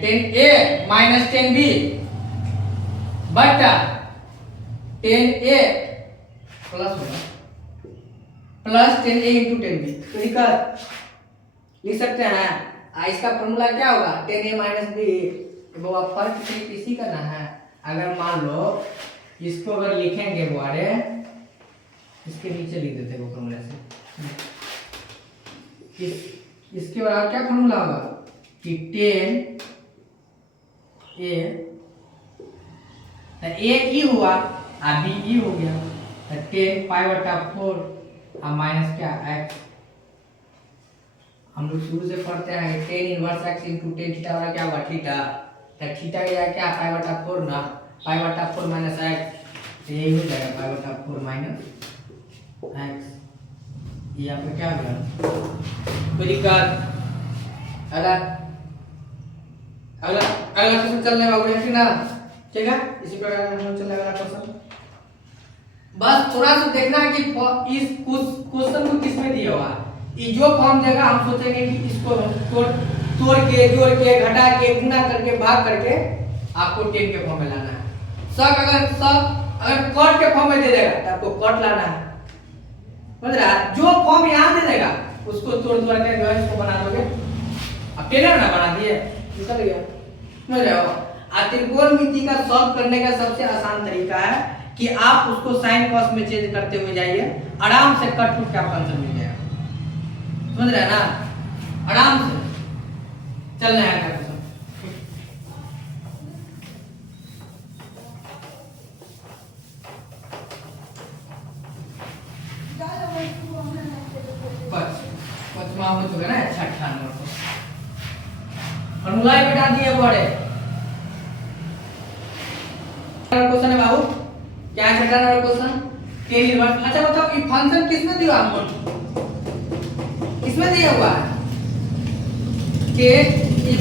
tan a minus tan b बट्टा tan a प्लस होगा plus tan a into tan b। तो लिख सकते हैं। इसका फॉर्मूला क्या होगा? tan a minus b। वो अब फर्क सिर्फ इसी करना है। अगर मान लो इसको अगर लिखेंगे बुआरे, इसके नीचे लिख देते वो फॉर्मूला से। इसके बाद क्या फॉर्मूला होगा कि tan a e हुआ और b e हो गया, तो tan π/4 और माइनस क्या x। हम लोग शुरू से पढ़ते हैं tan inverse x into tan theta वाला क्या होगा? थीटा। तो थीटा का क्या π/4 ना, π/4 माइनस x, तो यही हो जाएगा π/4 माइनस x। ये आपका क्या हो गया? कोई दिक्कत? अगला क्वेश्चन चलने वाला है ना, ठीक है? इसी प्रकार हम चलने वाला क्वेश्चन। बस थोड़ा सा देखना है कि इस क्वेश्चन को किस में दिया हुआ है। ये जो फॉर्म देगा हम सोचेंगे कि इसको तोड़ के जोड़ के घटा के गुना करके भाग करके आपको tan के फॉर्म में लाना है। अगर कॉट के फॉर्म में दे देगा तो आपको कॉट लाना है, समझ रहा है? जो फॉर्म यहाँ दे देगा उसको तोड़ के जो है इसको बना दोगे। अब टेलर ना बना दिए, निकल गया, समझ रहे हो? त्रिकोणमिति का सॉल्व करने का सबसे आसान तरीका है कि आप उसको साइन कॉस में चेंज करते हुए जाइए, आराम से कट टू का आंसर मिल जाएगा, समझ रहे हैं ना? आराम से चल रहा है। हो चुका ना 58 नंबर को फॉर्मूला ही बता दिए बड़े। क्वेश्चन है बाबू, क्या है 58 नंबर क्वेश्चन? tan inverse. अच्छा बताओ ये फंक्शन किसमें दिया हमको? किसमें दिया हुआ है? ये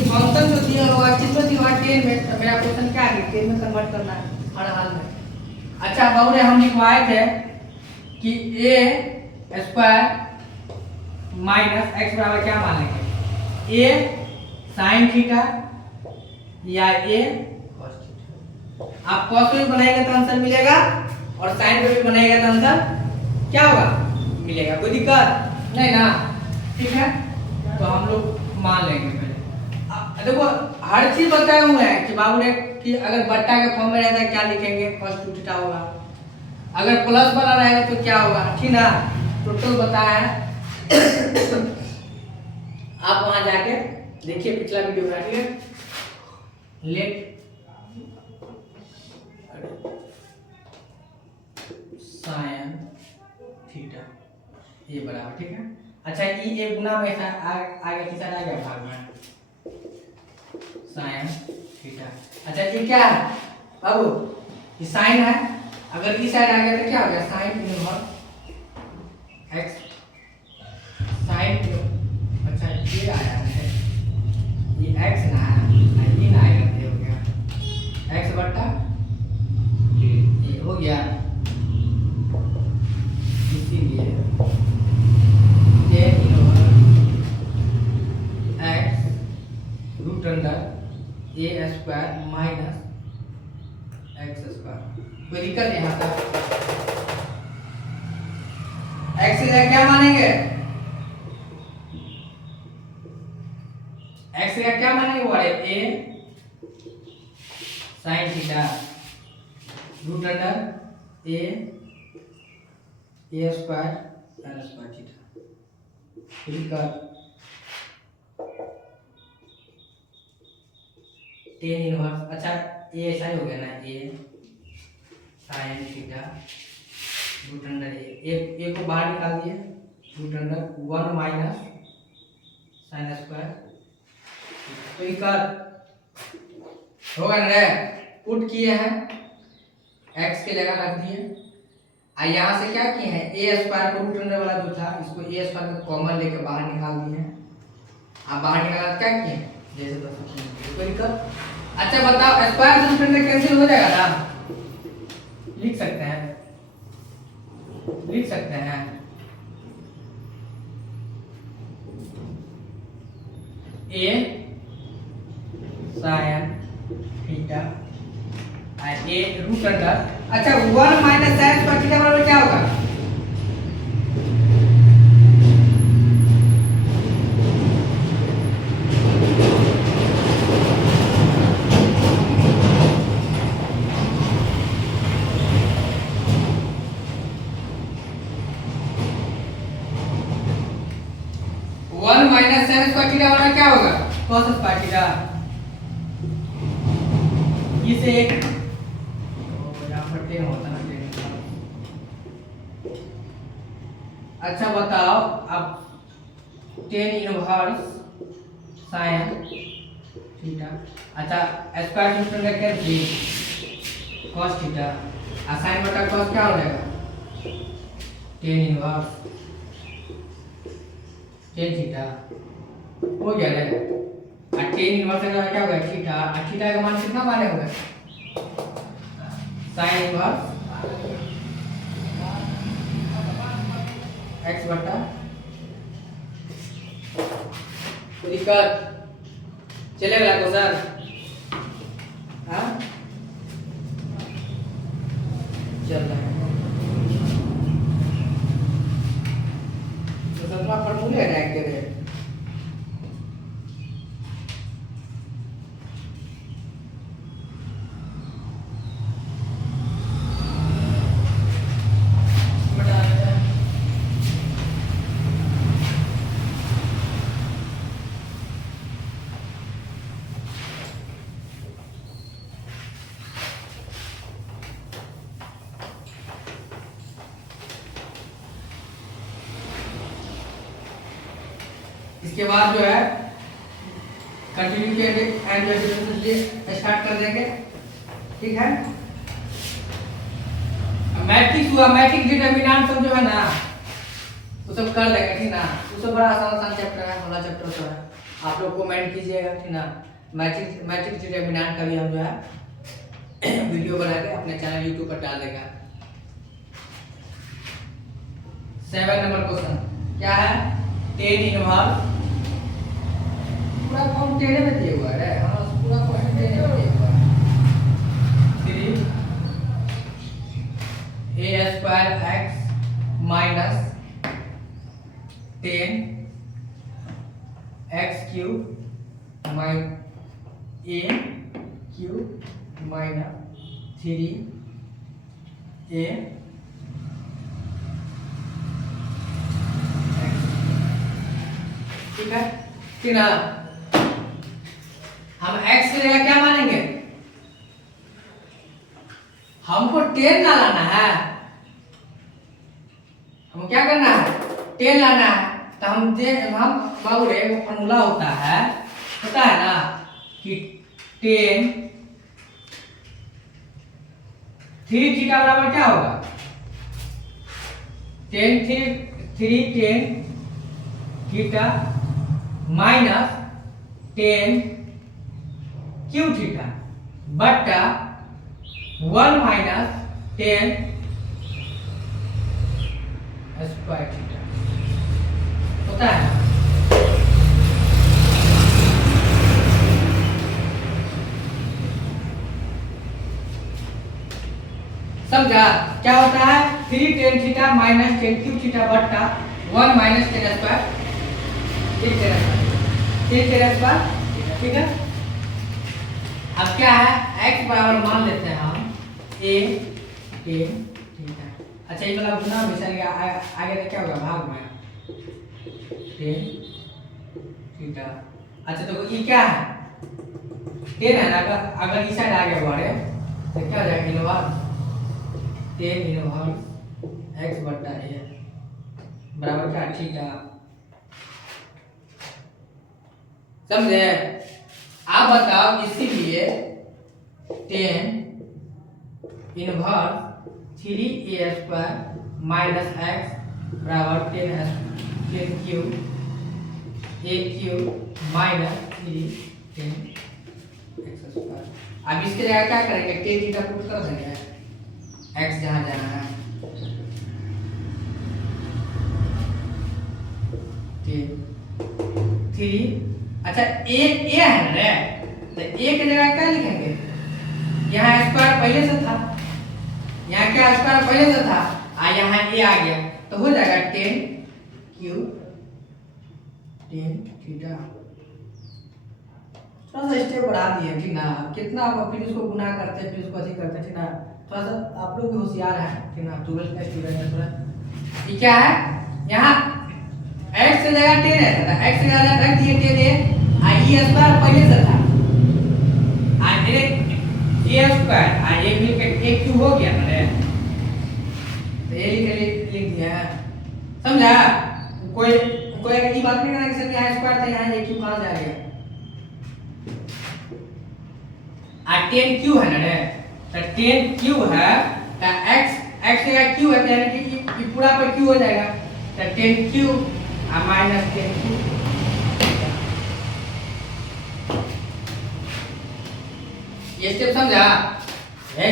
फंक्शन जो दिया हुआ है किसमें दिया हुआ है? tan में। तो मेरा क्वेश्चन क्या है? tan में कन्वर्ट करना है हर हाल में। अच्छा बाबू रे हम लिखवाए थे कि ए स्क्वायर माइनस एक्स बराबर क्या मान लेंगे, ए साइन थीटा या ए कॉस थीटा। आप कॉस में भी बनाएंगे तो आंसर मिलेगा और साइन में भी बनाएगा तो आंसर क्या होगा, मिलेगा। कोई दिक्कत नहीं ना, ठीक है। तो हम लोग मान लेंगे पहले। देखो हर चीज बताए हुए हैं कि बाबू ने कि अगर बट्टा के फॉर्म में रहता है क्या लिखेंगे, cos 2 थीटा होगा। अगर प्लस वाला रहेगा तो क्या होगा, ठीक ना। टोटल बताया है आप वहां जाके देखिए पिछला वीडियो में, ठीक है। लेट साइन थीटा ये बराबर, ठीक है। अच्छा ये एक गुना में आगे की साइड आ गया भाग में साइन थीटा। अच्छा ये क्या है बाबू, ये साइन है, अगर इस साइड आ गया तो क्या हो गया साइन इनवर्स एक्स साइन। अच्छा ये आया है, ये एक्स ना है, ये ना आएगा, ये हो गया एक्स बट्टा ये हो गया, इसीलिए tan inverse x root under a square minus x square. कोई दिक्कत यहाँ तक, एक्स की जगह क्या मानेंगे, एक्स की जगह क्या मानेंगे वो a sine theta root under a square n square theta. दिक्कत टेन इनवर्स, अच्छा ए ऐसा ही हो गया ना, a sine theta root under a को बाहर निकाल दिए, root under 1 minus sine square. तो इक्वल होगा ना, पुट किए हैं एक्स के जगह रख दिए, और यहाँ से क्या किए हैं ए स्क्वायर को रूट अंडर वाला जो था इसको ए स्क्वायर को कॉमन लेके बाहर निकाल दिए हैं। आप बाहर निकाला क्या किए जैसे तो कोई दिक्कत। अच्छा बताओ स्क्वायर से रूट अंडर कैंसिल हो जाएगा ना, लिख सकते हैं, लिख सकते हैं ए साइन थीटा ए रूट अंडर। अच्छा 1 माइनस साइन स्क्वायर थीटा बराबर क्या होगा, माइनस साइन स्क्वायर थीटा वाला क्या होगा cos स्क्वायर थीटा। इसे एक यहाँ पर टेन होता है ना, अच्छा बताओ अब टेन इनवर्स साइन थीटा। अच्छा स्क्वायर रूट अंडर क्या थी cos थीटा, और साइन बटा cos क्या हो जाएगा टेन इनवर्स टेन थीटा हो गया रे। और टेन इनवर्स का क्या होगा थीटा, और थीटा का मान कितना माने होगा साइन इनवर्स एक्स बटा। दिक्कत चलेगा को सर, हाँ चल रहा है तो सत्रह फॉर्मूले रैंक के रे। इसके बाद जो है कंटिन्यू के एंड स्टार्ट कर देंगे, ठीक है। मैट्रिक्स हुआ, मैट्रिक्स डिटरमिनेंट सब जो है ना वो सब कर देंगे, ठीक ना। वो सब बड़ा आसान चैप्टर है, वाला चैप्टर सब है, आप लोग कमेंट कीजिएगा, ठीक ना। मैट्रिक्स डिटरमिनेंट का भी हम जो है वीडियो बना के अपने चैनल यूट्यूब पर डाल देगा। 7 नंबर क्वेश्चन क्या है, टेन इनवर्स, पूरा फॉर्म टेन में दिया हुआ है, हाँ पूरा क्वेश्चन टेन में दिया हुआ है। 3 a square x minus 10 x cube minus a cube minus 3 a ठीक है, ठीक ना। हम x की जगह क्या मानेंगे, हमको 10 ना लाना है, हमको क्या करना है 10 लाना है। तो हम बाबू रे वो फॉर्मूला होता है ना कि 10 3 थीटा बराबर क्या होगा, 3 थीटा माइनस 10 क्यू थीटा बट्टा 1 माइनस 10 स्क्वायर थीटा होता है ना। समझा क्या होता है, 3 10 थीटा माइनस 10 क्यू थीटा बट्टा 1 माइनस 10 स्क्वायर ठीक है। अब क्या है, x बराबर मान लेते हैं हम a 10 थीटा। अच्छा ये वाला गुना मिसाल आगे तो क्या होगा, भाग में 10 थीटा। अच्छा तो ये क्या है 10 है ना, अगर इस साइड आगे बढ़े तो क्या हो जाएगा, इनवर्स 10 इनवर्स x बट्टा a बराबर क्या थीटा। समझे, आप बताओ इसीलिए 10 inverse 3a square minus x बराबर 10 cube a cube minus 10 x square. अब इसके जगह क्या करेंगे, 10 थीटा पुट कर देंगे, x जहाँ जाना है 3। अच्छा a है ना रे, तो a की जगह क्या लिखेंगे, यहाँ स्क्वायर पहले से था, यहाँ क्या स्क्वायर पहले से था, यहाँ a आ गया तो हो जाएगा 10 क्यूब 10 थीटा। थोड़ा सा स्टेप बढ़ा दिए ठीक ना, कितना आप फिर इसको गुना करते फिर इसको अधिक करते ठीक ना, थोड़ा सा आप लोग भी होशियार हैं ठीक ना, 12th का स्टूडेंट है थोड़ा। ये क्या है, यहाँ x की जगह 10 है था, x की जगह रख दिए 10 ये स्क्वायर पहले से था, a स्क्वायर ये मिलकर a क्यूब हो गया ना रे, तो ये लिख दिया, समझा। कोई अगर ये बात नहीं करना कि सर यहाँ स्क्वायर था यहाँ a क्यूब कहाँ से आ गया, 10 क्यू है ना रे, तो 10 क्यू है तो x का क्यू है तो यानी कि ये पूरा पर क्यू हो जाएगा, तो 10 क्यू माइनस 10 क्यू। ये स्टेप समझा, ए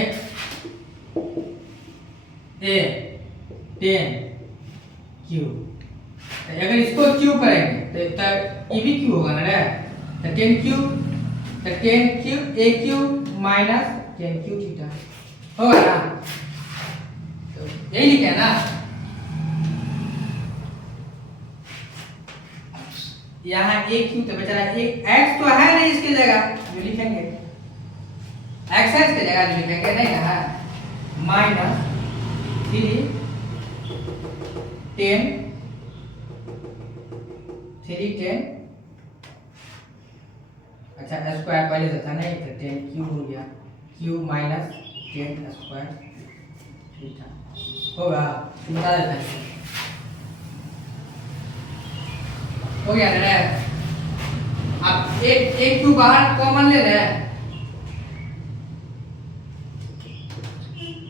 10 क्यू, अगर इसको क्यू करेंगे तो ये भी क्यू होगा ना रे, तो 10 Q a Q minus 10 Q theta होगा ना, तो यही लिखे ना। यहाँ a क्यू तो बेचारा एक x तो है नहीं इसकी जगह जो लिखेंगे, x है इसकी जगह जो लिखेंगे नहीं ना, माइनस 3 10 अच्छा स्क्वायर पहले से था नहीं तो 10 क्यूब हो गया, क्यूब माइनस 10 स्क्वायर थीटा होगा, बता देता है हो गया ना। अब एक क्यू बाहर कॉमन ले रहे हैं,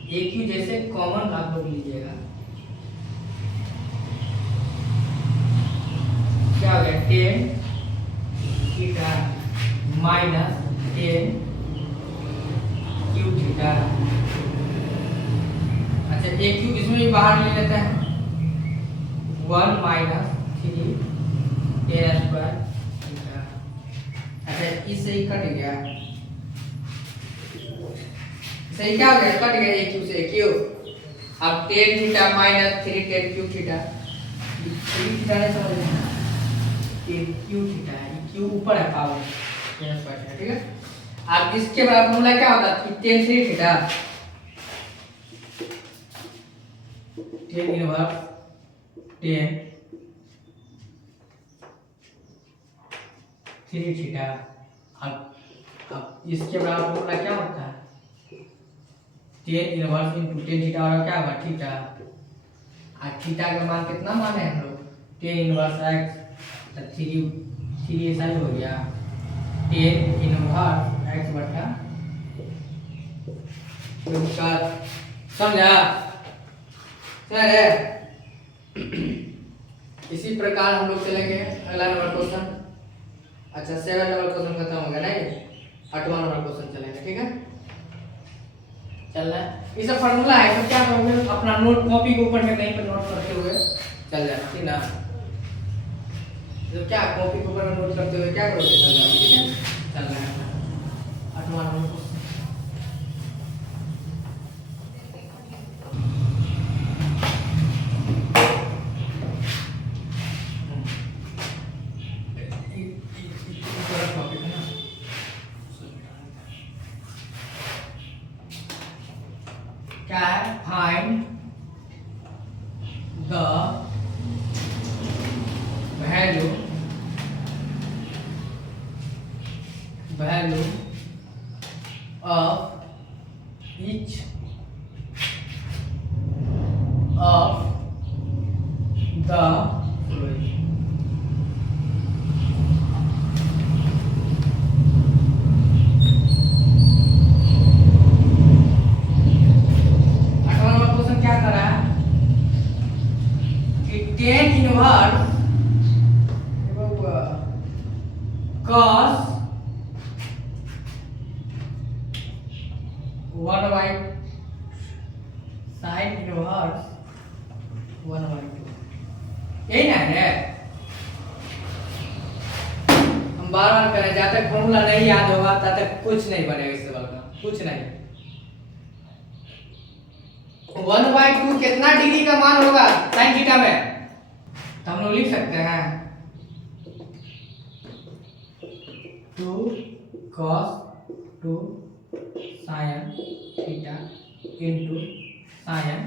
एक क्यू जैसे कॉमन आप लोग लीजिएगा क्या हो गया 10 थीटा माइनस 10 क्यू थीटा। अच्छा एक क्यू इसमें भी बाहर ले लेते हैं 1 माइनस 3 tan स्क्वायर थीटा। अच्छा इससे ही कट गया, सही क्या हो गया, कट गया एक क्यू से क्यू। अब tan theta minus 3 tan Q theta, 3 theta नहीं समझ में, tan क्यू थीटा है, क्यू ऊपर है पावर tan स्क्वायर थीटा, ठीक है। अब इसके बाद फॉर्मूला क्या होता है कि tan 3 theta tan inverse tan 3 theta. अब इसके बाद फॉर्मूला क्या होता है, tan inverse into tan theta और क्या होगा थीटा। और थीटा का मान कितना माने हम लोग, tan इनवर्स x तो 3 ऐसा ही हो गया, tan इनवर्स x बटा समझा समझे। इसी प्रकार हम लोग चलेंगे अगला नंबर क्वेश्चन। अच्छा 7 नंबर क्वेश्चन खत्म हो गया नहीं, 8वां नंबर क्वेश्चन चलेंगे, ठीक है। चल रहा है, ये सब फार्मूला है, तो क्या करोगे अपना नोट कॉपी के ऊपर में कहीं पर नोट करते हुए चल जाना, ठीक ना। तो क्या कॉपी के ऊपर में नोट करते हुए क्या करोगे, चल जाना, ठीक है। चल रहा है 8वां नंबर क्वेश्चन। क्या है, find the value of each of the following. tan inverse cos 1 by sin inverse 1 by 2, यही ना है। हम बार बार करें, जब तक फॉर्मूला नहीं याद होगा तब तक कुछ नहीं बनेगा इस सवाल का, कुछ नहीं। 1 by 2 कितना डिग्री का मान होगा sin थीटा में, तो हम लोग लिख सकते हैं 2 cos 2 sin theta into sin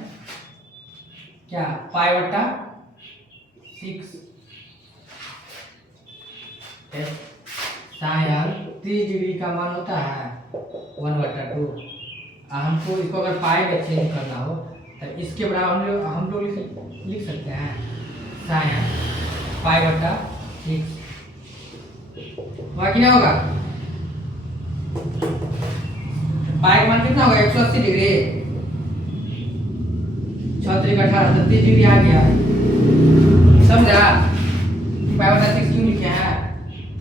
क्या पाई बटा 6 sin 30 डिग्री का मान होता है 1/2। हमको इसको अगर पाई में चेंज करना हो तो इसके बराबर हम लोग लिख सकते हैं sin π/6, बाकी ना होगा पाई का मान कितना होगा 180 डिग्री, 6 का 18 30 डिग्री आ गया, समझा। π/6 क्यों लिखे हैं,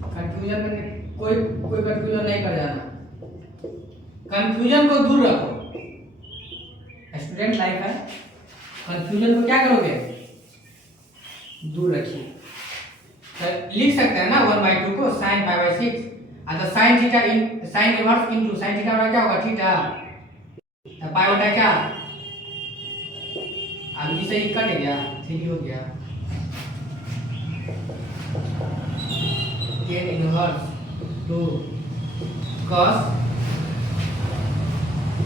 कंफ्यूजन में कोई कंफ्यूजन नहीं कर जाना, कंफ्यूजन को दूर रखो, स्टूडेंट लाइफ है, कंफ्यूजन को क्या करोगे, दूर रखिए। तो लिख सकते हैं ना 1/2 को sin π/6, तो sin theta sin inverse into sin theta का क्या होगा थीटा, तो पाई बटा क्या, अब इसे ही कट गया 3 हो गया, tan इनवर्स 2 cos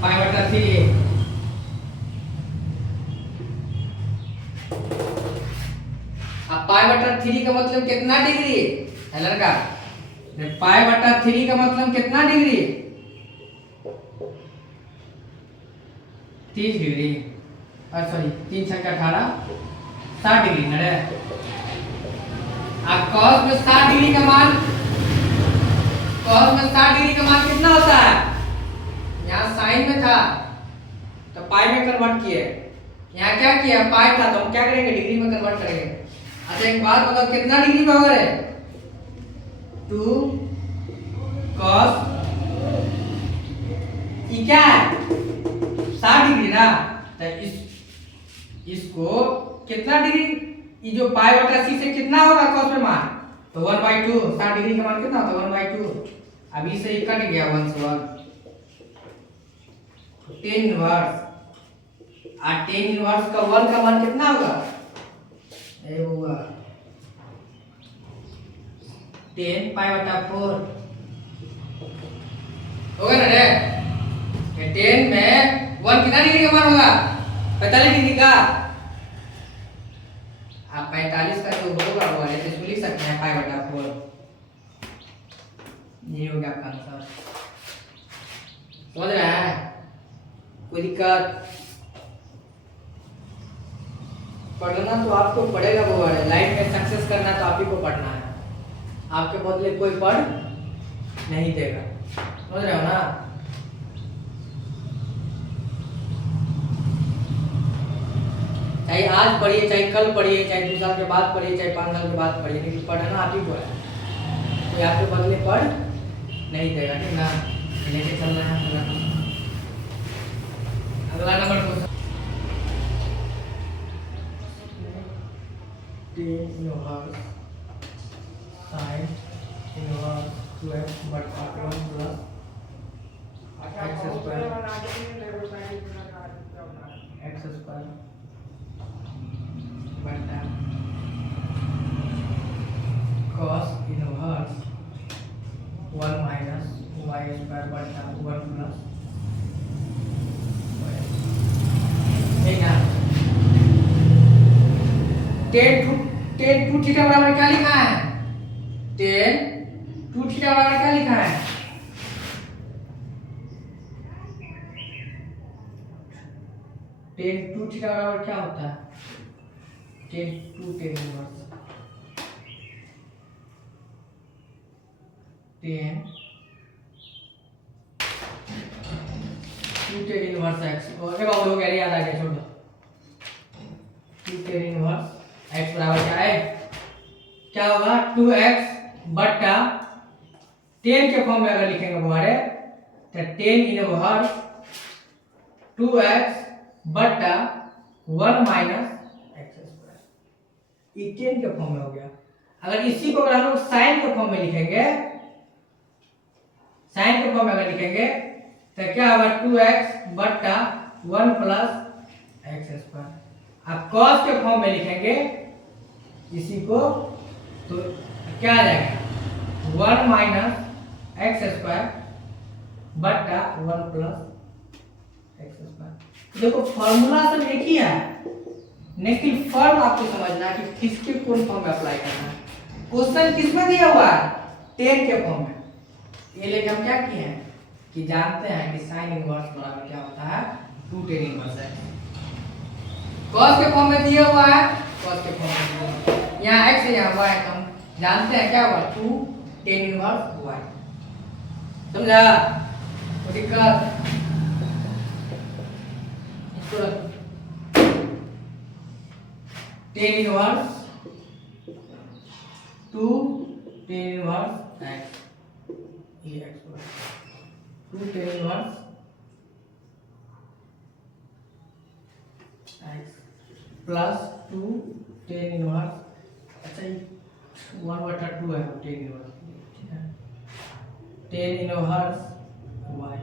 π/3। अब π/3 का मतलब कितना डिग्री है लड़का, π/3 का मतलब कितना डिग्री, 30 डिग्री, और सॉरी 3 × 18 60 डिग्री ना रे। अब cos में 60 डिग्री का मान, cos में 60 डिग्री का मान कितना होता है, यहाँ sin में था तो पाई में कन्वर्ट किए, यहाँ क्या किया पाई था तो हम क्या करेंगे डिग्री में कन्वर्ट करेंगे। अच्छा एक बात बताओ कितना डिग्री पावर है, 2 cos, ये क्या है 60 डिग्री ना, तो इसको कितना डिग्री ये जो पाई बटा सी से कितना होगा cos में मान, तो 1/2 60 डिग्री का मान कितना होता है 1/2। अब इससे ये कट गया 1 से 1, tan इनवर्स और tan इनवर्स का 1 का मान कितना होगा, ये होगा tan पाई बटा 4 होगा ना रे। ये tan में 1 कितना डिग्री का मान होगा 45 डिग्री का। आप 45 का जो होगा वो ऐसे इसको लिख सकते हैं पाई बटा 4। ये हो गया आपका आंसर। समझ रहे हैं, कोई दिक्कत? पढ़ना तो आपको पड़ेगा वो है, लाइफ में सक्सेस करना तो आप ही को पढ़ना है, आपके बदले कोई पढ़ नहीं देगा। समझ रहे हो ना। चाहे आज पढ़िए, चाहे कल पढ़िए, चाहे 2 साल के बाद पढ़िए, चाहे 5 साल के बाद पढ़िए, लेकिन पढ़ना आप ही को है, कोई आपके बदले पढ़ नहीं देगा। ठीक ना, लेके चल रहे हैं अगला number question. tan inverse sin inverse 2x बटा 1 प्लस x स्क्वायर बटा cos inverse 1 minus y square बटा 1 प्लस ठीक है। tan 2 थीटा बराबर क्या लिखा है, tan 2 थीटा बराबर क्या लिखा है, tan 2 थीटा बराबर क्या होता है, tan 2 tan inverse tan 2 tan inverse x और एक और हो गया, याद आ गया, छोड़ दो। 2 tan इनवर्स x बराबर क्या है, क्या होगा 2x बटा tan के फॉर्म में अगर लिखेंगे हमारे तो tan इनवर्स 2x बटा 1 माइनस x स्क्वायर, ये tan के फॉर्म में हो गया। अगर इसी को अगर हम लोग sin के फॉर्म में लिखेंगे, sin के फॉर्म में अगर लिखेंगे तो क्या होगा 2x बटा 1 प्लस x स्क्वायर। अब cos के फॉर्म में लिखेंगे इसी को तो क्या आ जाएगा 1 माइनस एक्स स्क्वायर बटा 1 प्लस एक्स स्क्वायर। देखो फॉर्मूला सब एक ही है, लेकिन फॉर्म आपको समझना है कि किसके कौन फॉर्म में अप्लाई करना है। क्वेश्चन किसमें दिया हुआ है, tan के फॉर्म में। ये लेके हम क्या किए हैं कि जानते हैं कि sin इनवर्स बराबर क्या होता है 2 tan इनवर्स है। cos के फॉर्म में दिया हुआ है, cos के फॉर्म में दिया हुआ है, यहाँ x है यहाँ y है, हम जानते हैं क्या हुआ 2 tan इनवर्स y। समझा, कोई दिक्कत? इसको tan inverse 2 tan inverse x, ये x 2 tan inverse x plus 2 tan inverse, अच्छा 1/2 है tan इनवर्स, ठीक है, tan इनवर्स y।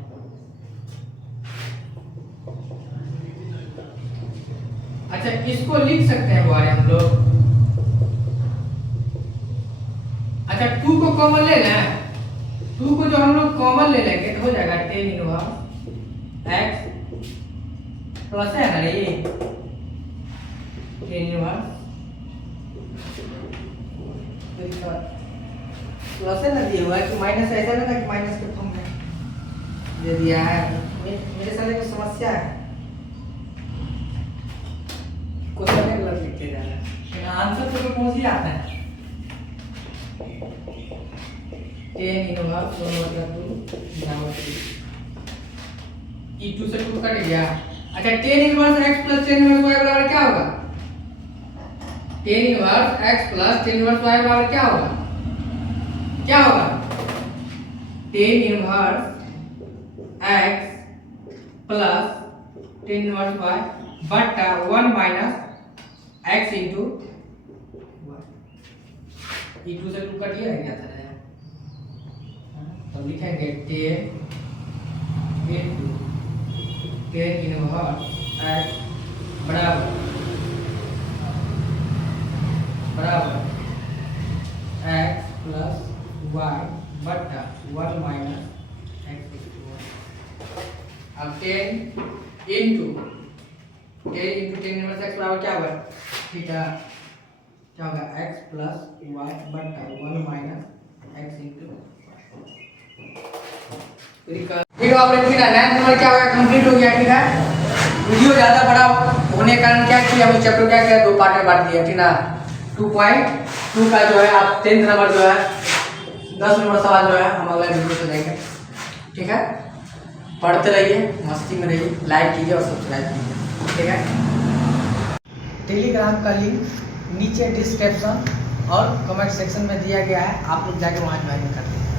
अच्छा इसको लिख सकते हैं बारे हम लोग। अच्छा 2 को कॉमन ले लें, 2 को जो हम लोग कॉमन ले लेंगे तो हो जाएगा tan इनवर्स x प्लस है ना ये tan इनवर्स प्लस है ना दिया हुआ है कि माइनस, ऐसा ना कि माइनस के फॉर्म में दे दिया है। मेरे साले की समस्या है, क्वेश्चन में गलत लिख के जा रहा है, लेकिन आंसर तो पहुंच ही आता है। tan इनवर्स 1/2 e2 से 2 कट गया। अच्छा tan inverse x plus tan inverse y बराबर क्या होगा, tan inverse x plus tan inverse y बराबर क्या होगा, क्या होगा tan inverse x plus tan inverse y बटा 1 माइनस x इंटू E2 से 2 कटिएगा क्या था ना, तो लिखेंगे 10 into 10 इनवर्स x बराबर x प्लस y बटा 1 माइनस x। अब 10 into 10 इनवर्स x बराबर क्या होगा थीटा, क्या होगा x प्लस y बटा 1 माइनस x इंटू। ठीक है ऑपरेटर फिर 9th नंबर क्या होगा कंप्लीट हो गया। ठीक है, वीडियो ज़्यादा बड़ा होने के कारण क्या किया हम चैप्टर क्या किया 2 पार्ट में बांट दिया। ठीक ना, 2.2 का जो है आप 10th नंबर जो है 10 नंबर सवाल जो है हम अगला वीडियो से देंगे। ठीक है, पढ़ते रहिए, मस्ती में रहिए, लाइक कीजिए और सब्सक्राइब कीजिए। ठीक है, टेलीग्राम का लिंक नीचे डिस्क्रिप्शन और कमेंट सेक्शन में दिया गया है, आप लोग जाके वहाँ ज्वाइन कर लीजिए।